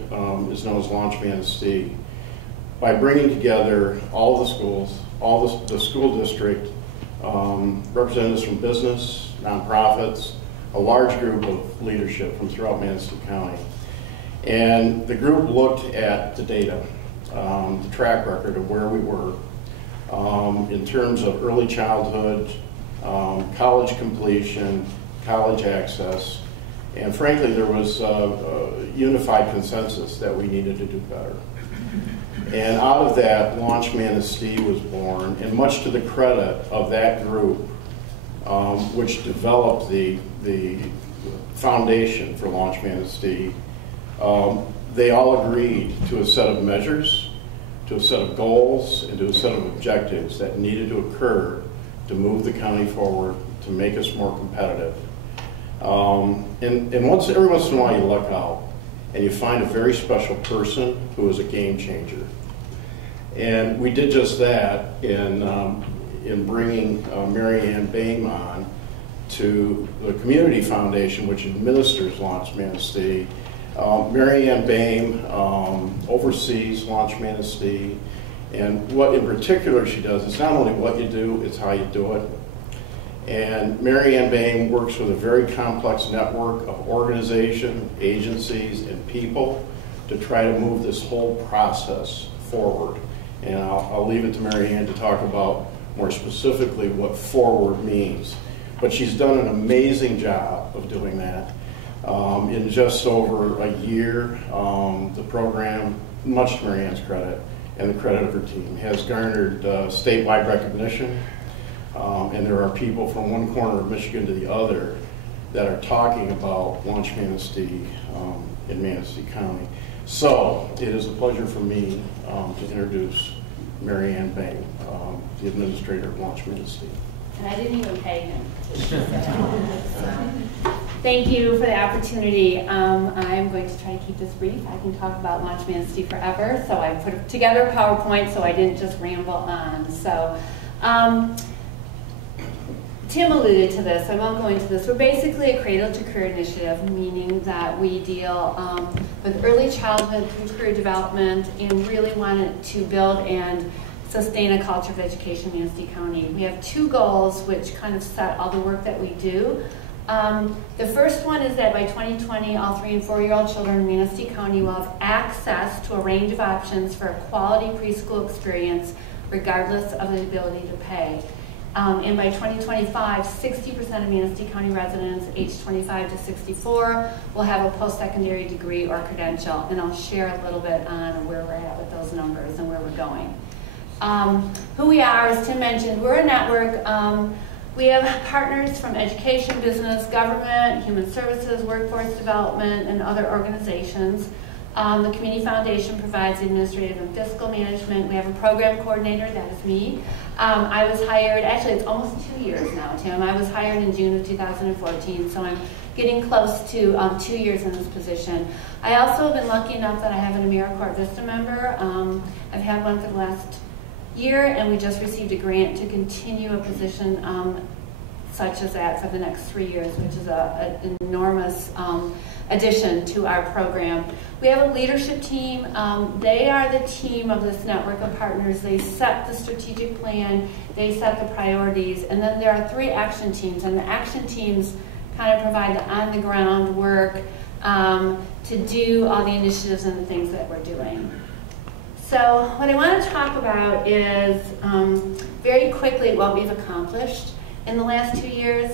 is known as Launch Manistee, by bringing together all the schools, all the school district, representatives from business, nonprofits, a large group of leadership from throughout Manistee County. And the group looked at the data, the track record of where we were in terms of early childhood, college completion, college access, and frankly there was a unified consensus that we needed to do better. And out of that, Launch Manistee was born, and much to the credit of that group, which developed the foundation for Launch Manistee, they all agreed to a set of measures, to a set of goals, and to a set of objectives that needed to occur to move the county forward, to make us more competitive. And every once in a while you luck out, and you find a very special person who is a game changer. And we did just that in in bringing Mary Ann Boehm on to the Community Foundation, which administers Launch Manistee. Mary Ann Boehm oversees Launch Manistee, and what in particular she does, it's not only what you do, it's how you do it. And Mary Ann Boehm works with a very complex network of organizations, agencies, and people to try to move this whole process forward. And I'll leave it to Mary Ann to talk about more specifically what forward means. But she's done an amazing job of doing that. In just over a year, the program, much to Mary Ann's credit and the credit of her team, has garnered statewide recognition. And there are people from one corner of Michigan to the other that are talking about Launch Manistee in Manistee County. So it is a pleasure for me to introduce Mary Ann Boehm, the administrator of Launch Manistee. And I didn't even pay him. Thank you for the opportunity. I'm going to try to keep this brief. I can talk about Launch Manistee forever, so I put together a PowerPoint so I didn't just ramble on. So Tim alluded to this. I won't go into this. We're basically a cradle-to-career initiative, meaning that we deal with early childhood through career development and really wanted to build and sustain a culture of education in Manistee County. We have two goals which kind of set all the work that we do. The first one is that by 2020, all 3- and 4-year-old children in Manistee County will have access to a range of options for a quality preschool experience, regardless of the ability to pay. And by 2025, 60% of Manistee County residents aged 25 to 64 will have a post-secondary degree or credential. And I'll share a little bit on where we're at with those numbers and where we're going. Who we are, as Tim mentioned, we're a network. We have partners from education, business, government, human services, workforce development, and other organizations. The Community Foundation provides administrative and fiscal management. We have a program coordinator, that is me. I was hired, actually it's almost 2 years now, Tim. I was hired in June of 2014, so I'm getting close to 2 years in this position. I also have been lucky enough that I have an AmeriCorps Vista member. I've had one for the last year, and we just received a grant to continue a position such as that for the next 3 years, which is an enormous addition to our program. We have a leadership team. They are the team of this network of partners. They set the strategic plan, they set the priorities, and then there are 3 action teams, and the action teams kind of provide the on-the-ground work to do all the initiatives and the things that we're doing. So what I want to talk about is very quickly what we've accomplished in the last 2 years,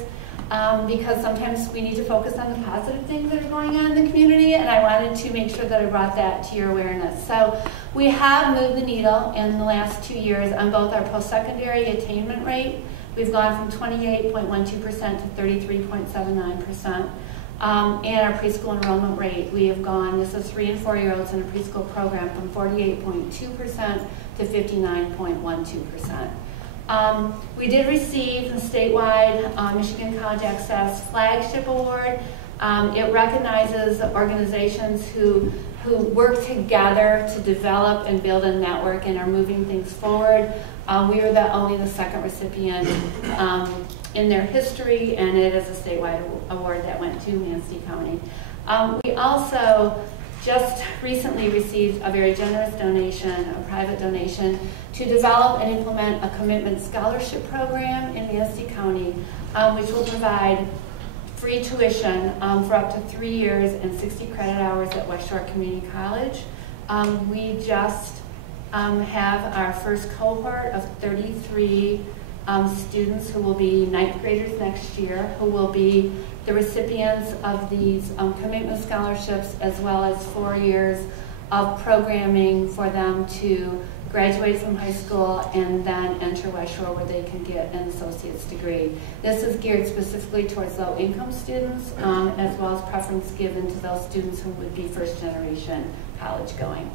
because sometimes we need to focus on the positive things that are going on in the community, and I wanted to make sure that I brought that to your awareness. So we have moved the needle in the last 2 years on both our post-secondary attainment rate. We've gone from 28.12% to 33.79%. And our preschool enrollment rate, we have gone, this is 3- and 4-year-olds in a preschool program, from 48.2% to 59.12%. We did receive the statewide Michigan College Access Flagship Award. It recognizes organizations who work together to develop and build a network and are moving things forward. We were only the 2nd recipient in their history, and it is a statewide award that went to Manistee County. We also just recently received a very generous donation, a private donation, to develop and implement a commitment scholarship program in Manistee County, which will provide free tuition for up to 3 years and 60 credit hours at West Shore Community College. We just have our first cohort of 33 students who will be 9th graders next year, who will be the recipients of these commitment scholarships, as well as 4 years of programming for them to graduate from high school and then enter West Shore, where they can get an associate's degree. This is geared specifically towards low-income students, as well as preference given to those students who would be first-generation college-going.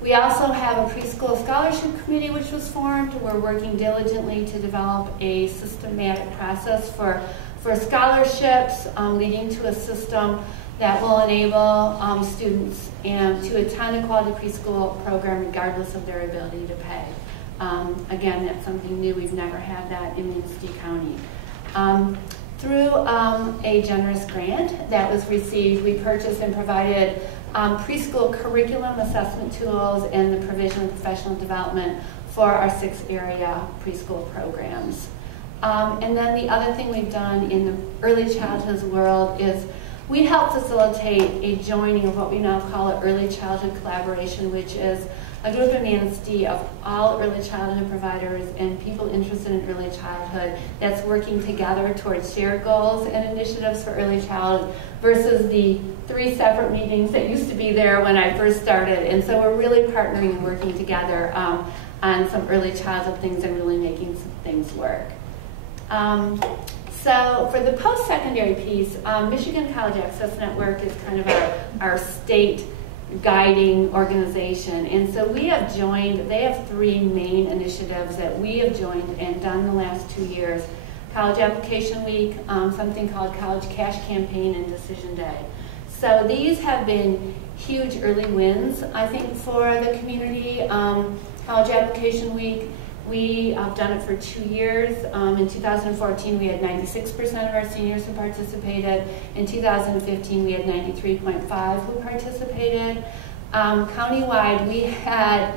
We also have a preschool scholarship committee which was formed. We're working diligently to develop a systematic process for scholarships, leading to a system that will enable students to attend a quality preschool program regardless of their ability to pay. Again, that's something new. We've never had that in Manistee County. Through a generous grant that was received, we purchased and provided preschool curriculum assessment tools and the provision of professional development for our 6 area preschool programs. And then the other thing we've done in the early childhood world is we help facilitate a joining of what we now call an early childhood collaboration, which is a group in Manistee of all early childhood providers and people interested in early childhood that's working together towards shared goals and initiatives for early childhood versus the 3 separate meetings that used to be there when I first started. And so we're really partnering and working together on some early childhood things and really making some things work. So for the post-secondary piece, Michigan College Access Network is kind of our state guiding organization. And so we have joined, they have 3 main initiatives that we have joined and done the last 2 years. College Application Week, something called College Cash Campaign, and Decision Day. So these have been huge early wins, I think, for the community. College Application Week, we have done it for 2 years. In 2014, we had 96% of our seniors who participated. In 2015, we had 93.5% who participated. Countywide, we had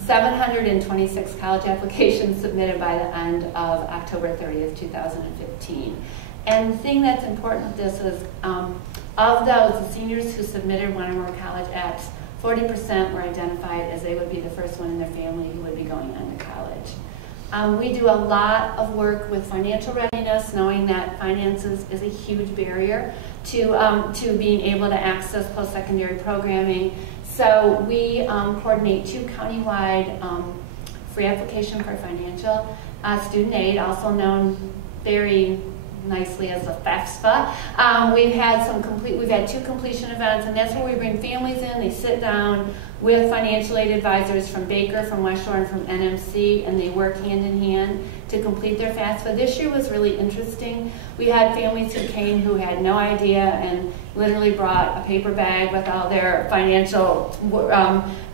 726 college applications submitted by the end of October 30th, 2015. And the thing that's important with this is, of those, the seniors who submitted 1 or more college apps, 40% were identified as they would be the first one in their family who would be going on to college. We do a lot of work with financial readiness, knowing that finances is a huge barrier to being able to access post-secondary programming. So we coordinate 2 countywide free application for financial student aid, also known very nicely as the FAFSA. We've had 2 completion events, and that's where we bring families in. They sit down with financial aid advisors from Baker, from West Shore, and from NMC, and they work hand in hand to complete their FAFSA. This year was really interesting. We had families who came who had no idea and literally brought a paper bag with all their financial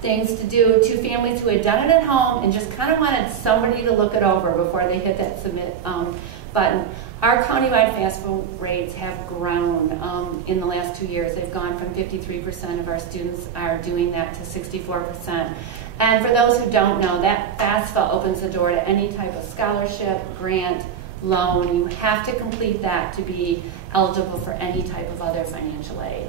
things to do, to families who had done it at home and just kind of wanted somebody to look it over before they hit that submit button. Our countywide FAFSA rates have grown in the last 2 years. They've gone from 53% of our students are doing that to 64%. And for those who don't know, that FAFSA opens the door to any type of scholarship, grant, loan. You have to complete that to be eligible for any type of other financial aid.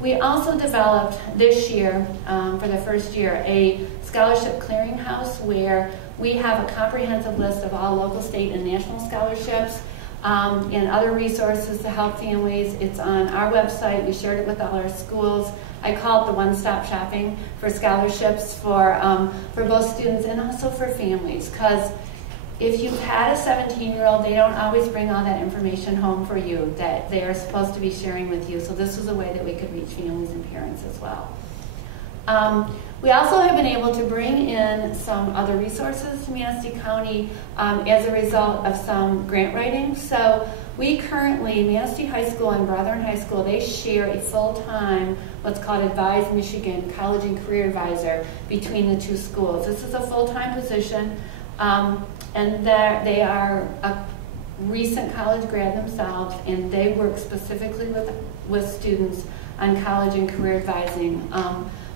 We also developed this year, for the first year, a scholarship clearinghouse where we have a comprehensive list of all local, state, and national scholarships and other resources to help families. It's on our website. We shared it with all our schools. I call it the one-stop shopping for scholarships for both students and also for families. Because if you've had a 17-year-old, they don't always bring all that information home for you that they are supposed to be sharing with you. So this was a way that we could reach families and parents as well. We also have been able to bring in some other resources to Manistee County as a result of some grant writing. So we currently, Manistee High School and Brethren High School, they share a full-time, what's called Advise Michigan College and Career Advisor between the 2 schools. This is a full-time position, and they are a recent college grad themselves, and they work specifically with students on college and career advising.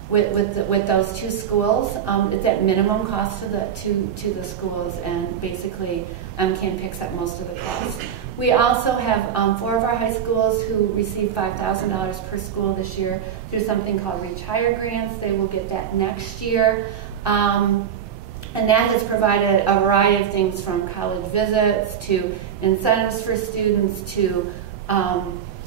With those 2 schools, it's at minimum cost to the schools, and basically Ken picks up most of the cost. We also have 4 of our high schools who receive $5,000 per school this year through something called Reach Higher grants. They will get that next year. And that has provided a variety of things, from college visits to incentives for students to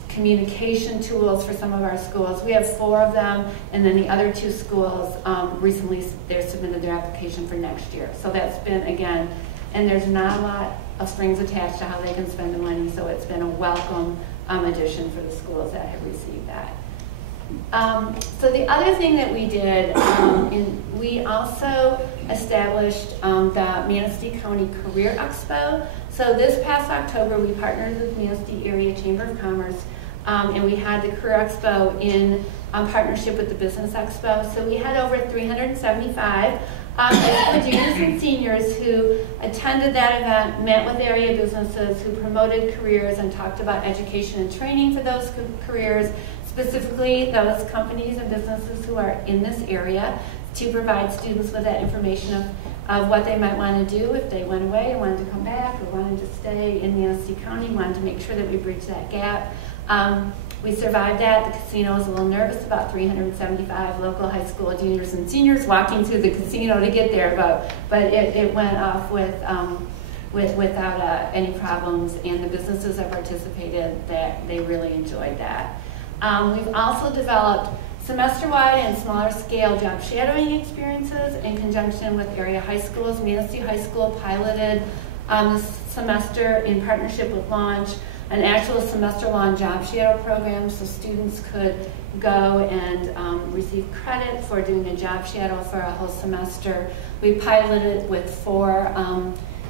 communication tools for some of our schools. We have 4 of them, and then the other 2 schools recently they submitted their application for next year. So that's been, again, and there's not a lot of strings attached to how they can spend the money, so it's been a welcome addition for the schools that have received that. So the other thing that we did, we also established the Manistee County Career Expo. So this past October, we partnered with Manistee Area Chamber of Commerce, and we had the Career Expo in partnership with the Business Expo. So we had over 375 It's for juniors and seniors who attended that event, met with area businesses who promoted careers and talked about education and training for those careers, specifically those companies and businesses who are in this area, to provide students with that information of what they might want to do if they went away and wanted to come back or wanted to stay in Manistee County, wanted to make sure that we bridge that gap. We survived that. The casino was a little nervous, about 375 local high school juniors and seniors walking through the casino to get there, but it went off without any problems, and the businesses that participated, that they really enjoyed that. We've also developed semester-wide and smaller scale job shadowing experiences in conjunction with area high schools. Manistee High School piloted this semester in partnership with Launch an actual semester-long job shadow program, so students could go and receive credit for doing a job shadow for a whole semester. We piloted with 4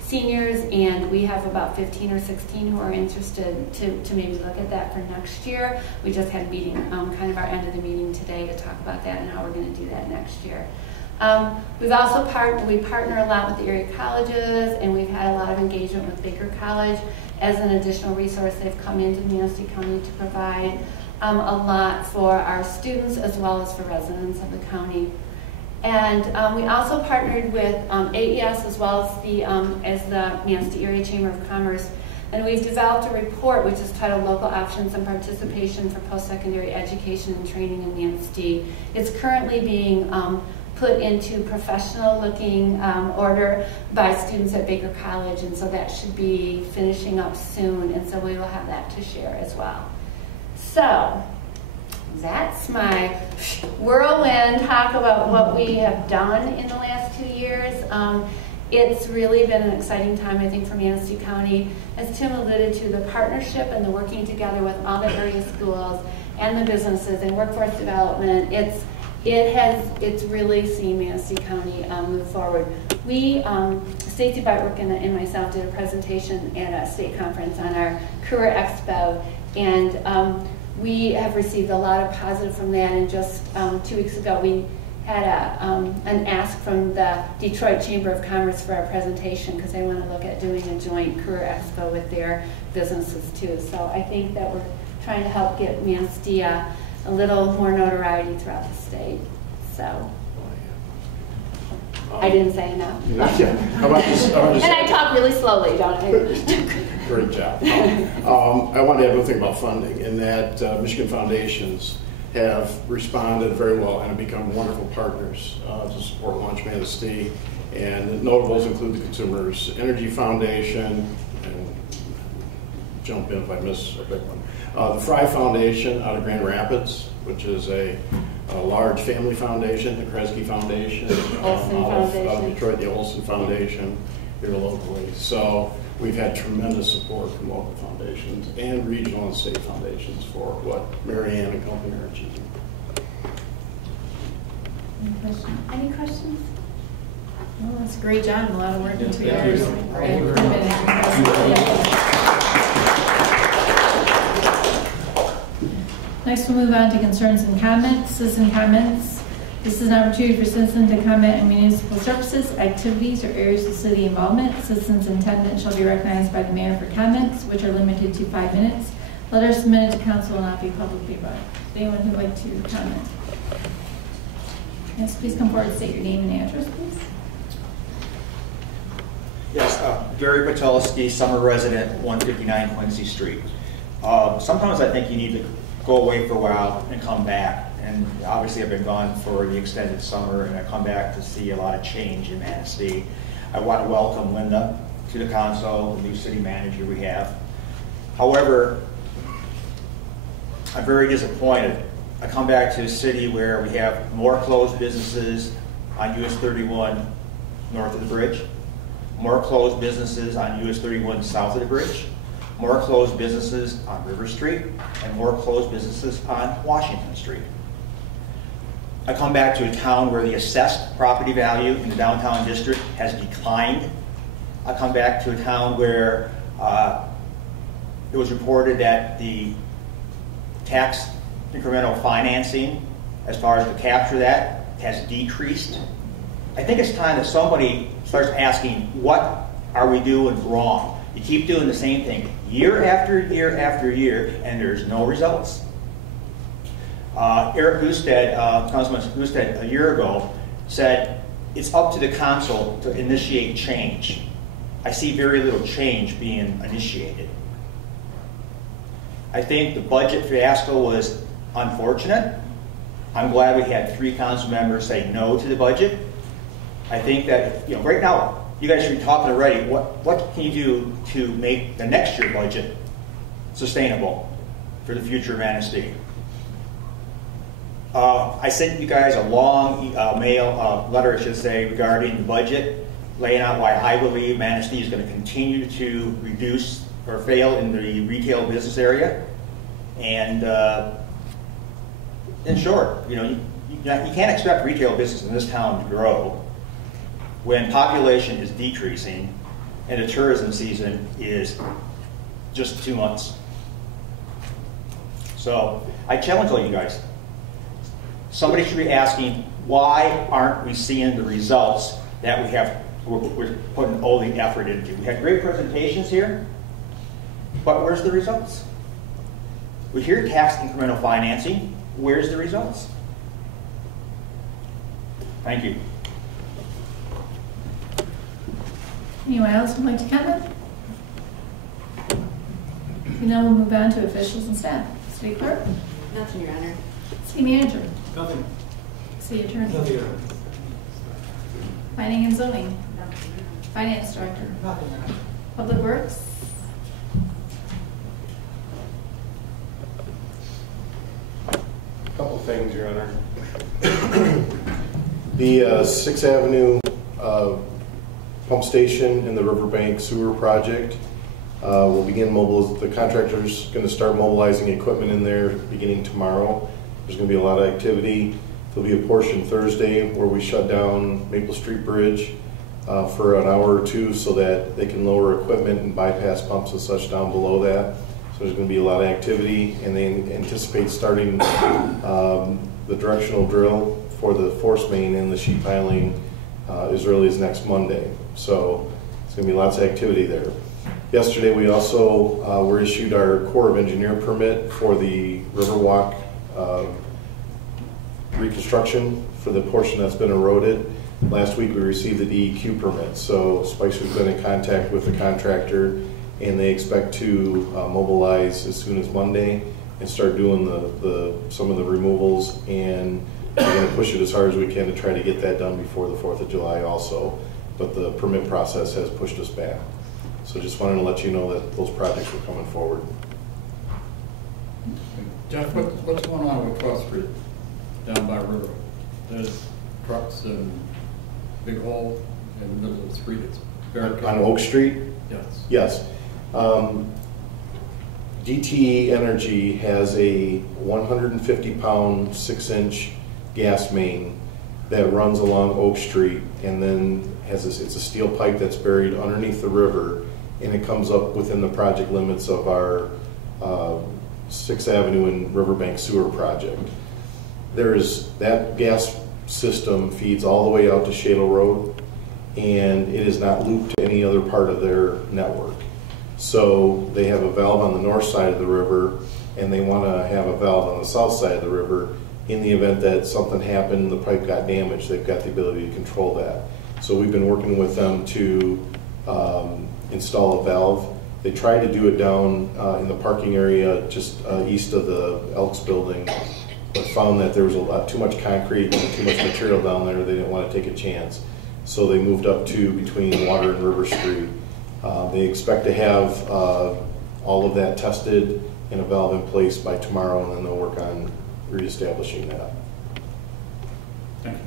seniors, and we have about 15 or 16 who are interested to maybe look at that for next year. We just had a meeting, kind of our end of the meeting today, to talk about that and how we're going to do that next year. We've also we partner a lot with the area colleges, and we've had a lot of engagement with Baker College as an additional resource. They've come into Manistee County to provide a lot for our students as well as for residents of the county. And we also partnered with AES as well as the Manistee Area Chamber of Commerce, and we've developed a report which is titled Local Options and Participation for Post-Secondary Education and Training in Manistee. It's currently being put into professional looking order by students at Baker College, and so that should be finishing up soon, and so we will have that to share as well. So that's my whirlwind talk about what we have done in the last 2 years. It's really been an exciting time, I think, for Manistee County. As Tim alluded to, the partnership and the working together with all the area schools and the businesses and workforce development, it's really seen Manistee County move forward. We, Stacy Bartwick and myself, did a presentation at a state conference on our Career Expo, and we have received a lot of positive from that. And just 2 weeks ago, we had an ask from the Detroit Chamber of Commerce for our presentation because they want to look at doing a joint Career Expo with their businesses too. So I think that we're trying to help get Manistee a little more notoriety throughout the state. So I didn't say enough. Not yet. How about this? And I talk really slowly, don't I? Great job. I want to add one thing about funding, in that Michigan Foundations have responded very well and have become wonderful partners to support Launch Manistee. And notables include the Consumers Energy Foundation, and jump in if I miss a big one. The Fry Foundation out of Grand Rapids, which is a large family foundation, the Kresge Foundation, out of Detroit, the Olson Foundation here locally. So we've had tremendous support from local foundations and regional and state foundations for what Mary Ann and company are achieving. Any questions? Well, that's a great job. A lot of work in 2 years. Next, we'll move on to concerns and comments. Citizen comments. This is an opportunity for citizens to comment on municipal services, activities, or areas of city involvement. Citizens in attendance shall be recognized by the mayor for comments, which are limited to 5 minutes. Letters submitted to council will not be publicly read. Anyone who would like to comment? Yes, please come forward and state your name and address, please. Yes, Gary Patelski, summer resident, 159 Quincy Street. Sometimes I think you need to go away for a while and come back. And obviously I've been gone for the extended summer, and I come back to see a lot of change in Manistee. I want to welcome Linda to the council, the new city manager we have. However, I'm very disappointed. I come back to a city where we have more closed businesses on US 31 north of the bridge, more closed businesses on US 31 south of the bridge, more closed businesses on River Street, and more closed businesses on Washington Street. I come back to a town where the assessed property value in the downtown district has declined. I come back to a town where it was reported that the tax incremental financing, as far as to capture that, has decreased. I think it's time that somebody starts asking, what are we doing wrong? You keep doing the same thing year after year after year, and there's no results. Eric Husted, Councilman Husted, a year ago said it's up to the council to initiate change. I see very little change being initiated. I think the budget fiasco was unfortunate. I'm glad we had 3 council members say no to the budget. I think that, you know, right now, you guys should be talking already, what can you do to make the next year budget sustainable for the future of Manistee? I sent you guys a long letter, I should say, regarding the budget, laying out why I believe Manistee is going to continue to reduce or fail in the retail business area. And in short, you know, you can't expect retail business in this town to grow when population is decreasing and the tourism season is just 2 months. So I challenge all you guys. Somebody should be asking, why aren't we seeing the results that we're putting all the effort into? We had great presentations here, but where's the results? We hear tax incremental financing. Where's the results? Thank you. Anyone else would like to comment? And then we'll move on to officials and staff. City clerk? Nothing, Your Honor. City manager? Nothing. City attorney? Nothing, Your Honor. Planning and zoning? Finance director? Nothing, Your Honor. Public works? Couple things, Your Honor. The 6th Avenue pump station and the Riverbank sewer project will begin the contractor's going to start mobilizing equipment in there beginning tomorrow. There's going to be a lot of activity. There'll be a portion Thursday where we shut down Maple Street Bridge for an hour or 2 so that they can lower equipment and bypass pumps and such down below that. So there's going to be a lot of activity, and they anticipate starting the directional drill for the force main and the sheet piling as early as next Monday. So it's going to be lots of activity there. Yesterday we also were issued our Corps of Engineer permit for the Riverwalk reconstruction for the portion that's been eroded. Last week we received the DEQ permit, so Spicer's been in contact with the contractor, and they expect to mobilize as soon as Monday and start doing some of the removals, and we're going to push it as hard as we can to try to get that done before the 4th of July also, but the permit process has pushed us back. So just wanted to let you know that those projects were coming forward. Jeff, what's going on with Cross Street down by River? There's trucks and big hole in the middle of the street. It's very on Oak Street? Yes. Yes. DTE Energy has a 150-pound 6-inch gas main that runs along Oak Street, and then has it's a steel pipe that's buried underneath the river, and it comes up within the project limits of our 6th Avenue and Riverbank sewer project. That gas system feeds all the way out to Shalo Road, and it is not looped to any other part of their network. So they have a valve on the north side of the river, and they want to have a valve on the south side of the river. In the event that something happened, the pipe got damaged, they've got the ability to control that. So we've been working with them to install a valve. They tried to do it down in the parking area just east of the Elks building, but found that there was too much concrete and too much material down there. They didn't want to take a chance. So they moved up to between Water and River Street. They expect to have all of that tested and a valve in place by tomorrow, and then they'll work on reestablishing that. Thank you.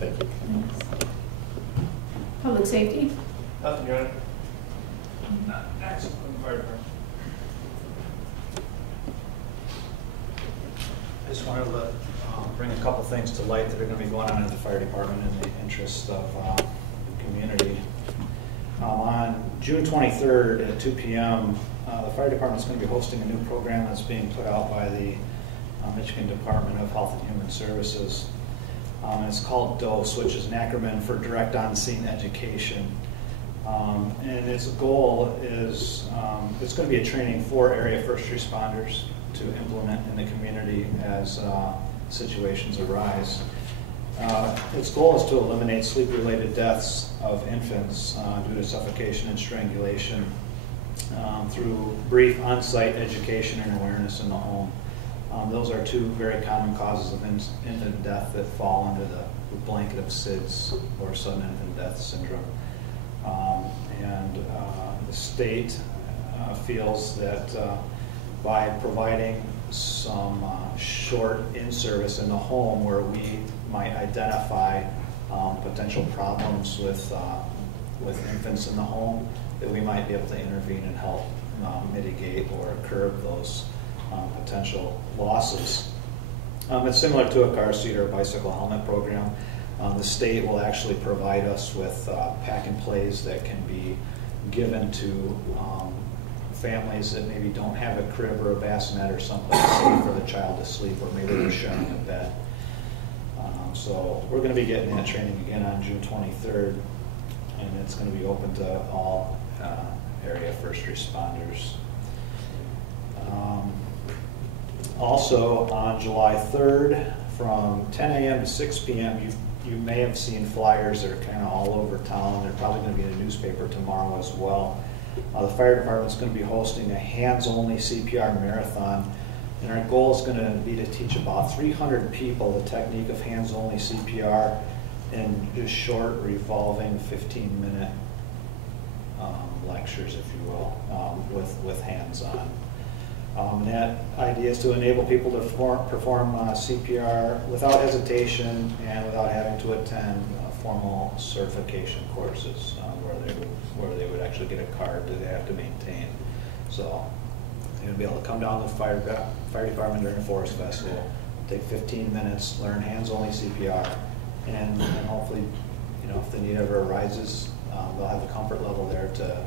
Thank you. Public safety? Nothing, Your Honor. Excellent. Fire department. I just wanted to bring a couple things to light that are going to be going on in the fire department in the interest of the community. On June 23rd at 2 p.m., the fire department is going to be hosting a new program that's being put out by the Michigan Department of Health and Human Services. And it's called DOSE, which is an acronym for Direct On-Scene Education. And its goal is, it's going to be a training for area first responders to implement in the community as situations arise. Its goal is to eliminate sleep-related deaths of infants due to suffocation and strangulation through brief on-site education and awareness in the home. Those are two very common causes of infant death that fall under the blanket of SIDS, or sudden infant death syndrome. The state feels that by providing some short in-service in the home where we might identify potential problems with infants in the home, that we might be able to intervene and help mitigate or curb those potential losses. It's similar to a car seat or bicycle helmet program. The state will actually provide us with pack and plays that can be given to families that maybe don't have a crib or a bassinet or someplace safe for the child to sleep, or maybe they're sharing a bed. So we're going to be getting that training again on June 23rd, and it's going to be open to all area first responders. Also on July 3rd from 10 a.m. to 6 p.m. You may have seen flyers that are kind of all over town. They're probably going to be in a newspaper tomorrow as well. The fire department is going to be hosting a hands-only CPR marathon, and our goal is going to be to teach about 300 people the technique of hands-only CPR in just short, revolving 15-minute lectures, if you will, with hands-on. That idea is to enable people to perform CPR without hesitation and without having to attend formal certification courses where they would actually get a card that they have to maintain. So they're going to be able to come down to the fire department during a forest festival, take 15 minutes, learn hands-only CPR, and hopefully, you know, if the need ever arises, they'll have the comfort level there to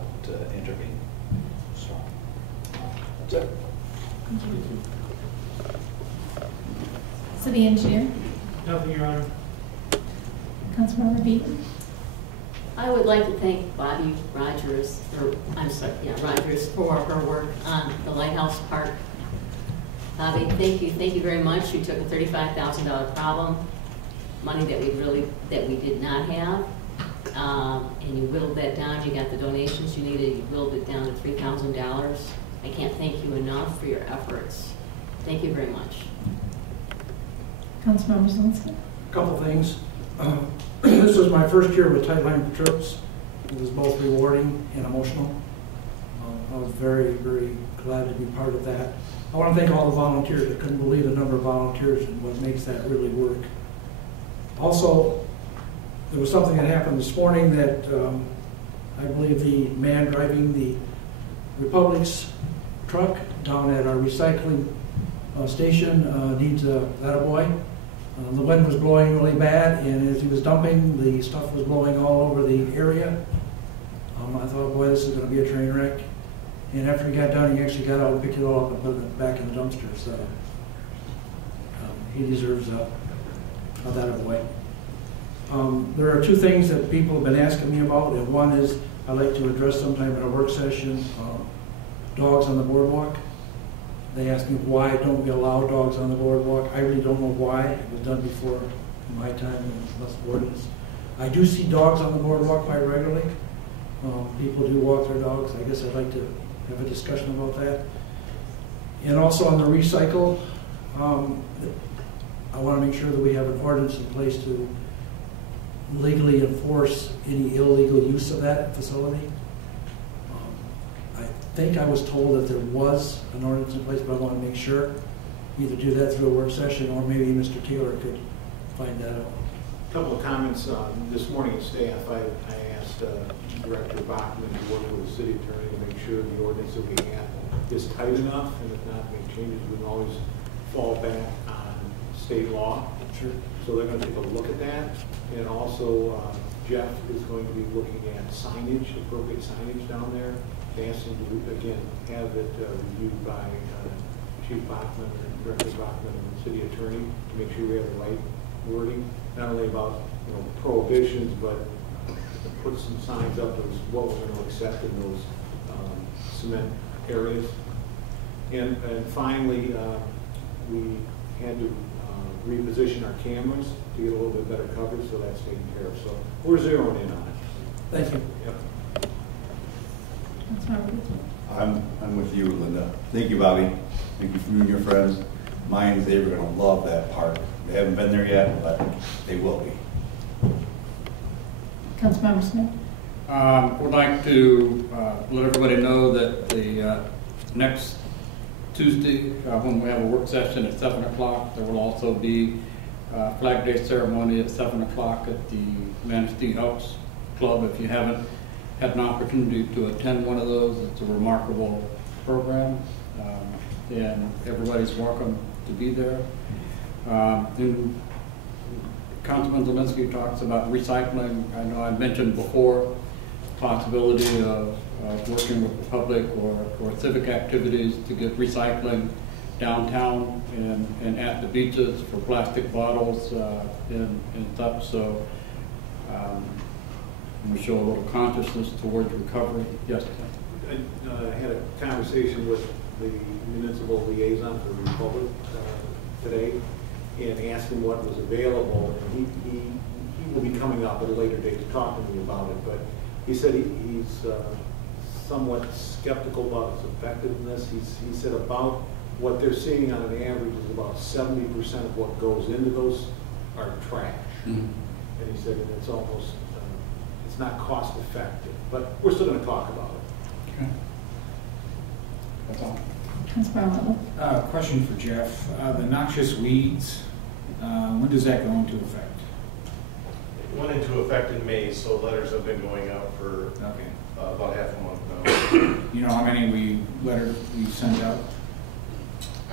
intervene. So that's it. Thank you. City Engineer. Nothing, Your Honor. Councilmember Beaton. I would like to thank Bobby Rogers, Rogers, for her work on the Lighthouse Park. Bobby, thank you very much. You took a $35,000 problem, money that we did not have, and you whittled that down. You got the donations you needed. You whittled it down to $3,000. I can't thank you enough for your efforts. Thank you very much. Councilmember Zelinski. A couple things. This was my first year with Tightline for Troops. It was both rewarding and emotional. I was very, very glad to be part of that. I want to thank all the volunteers. I couldn't believe the number of volunteers and what makes that really work. Also, there was something that happened this morning that I believe the man driving the Republic's truck down at our recycling station needs a attaboy. The wind was blowing really bad, and as he was dumping, the stuff was blowing all over the area. I thought, boy, this is going to be a train wreck. And after he got done, he actually got out and picked it all up and put it back in the dumpster. So he deserves a attaboy. There are two things that people have been asking me about, and one is I'd like to address sometime in a work session dogs on the boardwalk. They asked me why don't we allow dogs on the boardwalk. I really don't know why. It was done before in my time and less ordinance. I do see dogs on the boardwalk quite regularly. People do walk their dogs. I guess I'd like to have a discussion about that. And also on the recycle, I want to make sure that we have an ordinance in place to legally enforce any illegal use of that facility. I think I was told that there was an ordinance in place, but I want to make sure. Either do that through a work session, or maybe Mr. Taylor could find that out. A couple of comments this morning at staff. I asked Director Bachman to work with the city attorney to make sure the ordinance that we have is tight enough, and if not make changes, we can always fall back on state law. Sure. So they're going to take a look at that, and also Jeff is going to be looking at signage, appropriate signage down there. Asking to, again, have it reviewed by Chief Bachman, Director Bachman, and the city attorney to make sure we have the right wording, not only about, prohibitions, but put some signs up as what we're going to accept in those cement areas. And finally, we had to reposition our cameras to get a little bit better coverage, so that's taken care of. So we're zeroing in on it. Thank you. Yep. I'm with you, Linda. Thank you, Bobby. Thank you for you and your friends. Mine, they were going to love that park. They haven't been there yet, but they will be. Councilmember Smith. Would like to let everybody know that the next Tuesday, when we have a work session at 7 o'clock, there will also be a Flag Day ceremony at 7 o'clock at the Manistee Elks Club. If you haven't had an opportunity to attend one of those, it's a remarkable program, and everybody's welcome to be there. And Councilman Zielinski talks about recycling. I know I mentioned before the possibility of working with the public or civic activities to get recycling downtown and at the beaches for plastic bottles and stuff. So we show a little consciousness towards recovery. Yes. I had a conversation with the municipal liaison for the Republic today, and asked him what was available. And he will be coming up at a later date to talk to me about it. But he said he's somewhat skeptical about its effectiveness. He said about what they're seeing on an average is about 70% of what goes into those are trash. Mm-hmm. And he said it's almost it's not cost effective. But we're still going to talk about it. Okay. That's all. Question for Jeff. The noxious weeds, when does that go into effect? It went into effect in May, so letters have been going out for about half a month now. You know how many letters we sent out?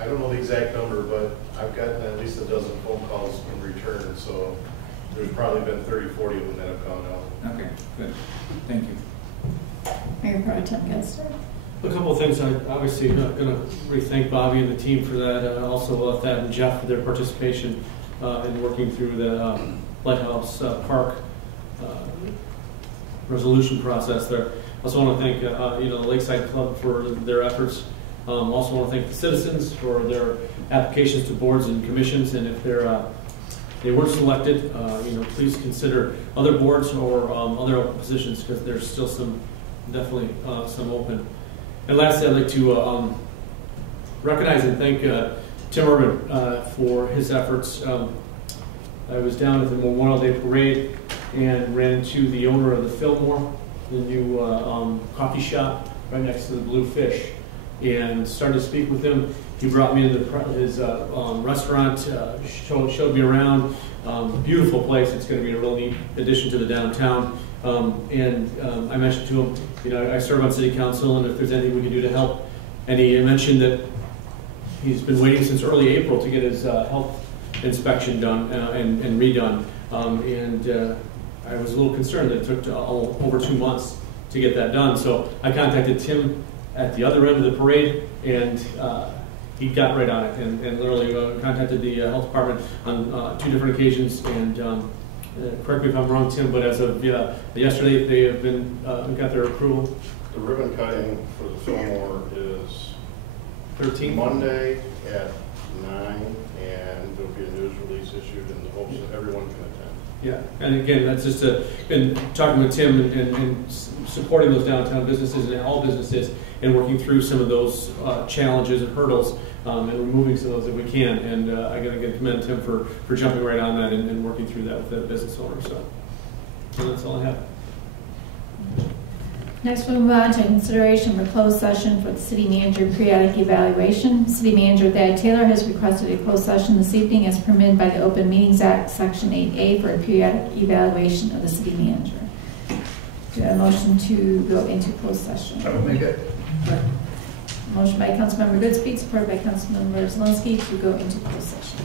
I don't know the exact number, but I've gotten at least a dozen phone calls in return, so there's probably been 30, 40 of them that have gone out. Okay, good. Thank you. Mayor Pro Tem Gensler. A couple of things. I'm obviously going to re-thank Bobby and the team for that. Also Thad and Jeff for their participation in working through the Lighthouse Park resolution process there. Also want to thank the Lakeside Club for their efforts. Also want to thank the citizens for their applications to boards and commissions. And if they weren't selected, please consider other boards or other open positions, because there's still definitely some open. And lastly, I'd like to recognize and thank Tim Urban for his efforts. I was down at the Memorial Day Parade and ran into the owner of the Fillmore, the new coffee shop right next to the Blue Fish, and started to speak with him. He brought me into his restaurant, showed me around. Beautiful place. It's going to be a real neat addition to the downtown. I mentioned to him, I serve on city council, and if there's anything we can do to help. And he mentioned that he's been waiting since early April to get his health inspection done and redone. I was a little concerned that it took over 2 months to get that done. So I contacted Tim at the other end of the parade, and he got right on it and literally contacted the health department on 2 different occasions. And correct me if I'm wrong, Tim, but as of yesterday, they have been got their approval. The ribbon cutting for the Fillmore is 13th Monday at 9, and there'll be a news release issued in the hopes that everyone can attend. Yeah, and again, that's just been talking with Tim and supporting those downtown businesses and all businesses, and working through some of those challenges and hurdles, and removing some of those that we can. And I got to commend Tim for jumping right on that and working through that with the business owner. So that's all I have. Next, we'll move on to consideration for closed session for the city manager periodic evaluation. City manager Thad Taylor has requested a closed session this evening as permitted by the Open Meetings Act, Section 8A, for a periodic evaluation of the city manager. Do I have a motion to go into closed session? I will make it. Motion by Councilmember Goodspeed, supported by Councilmember Zielinski to go into closed session.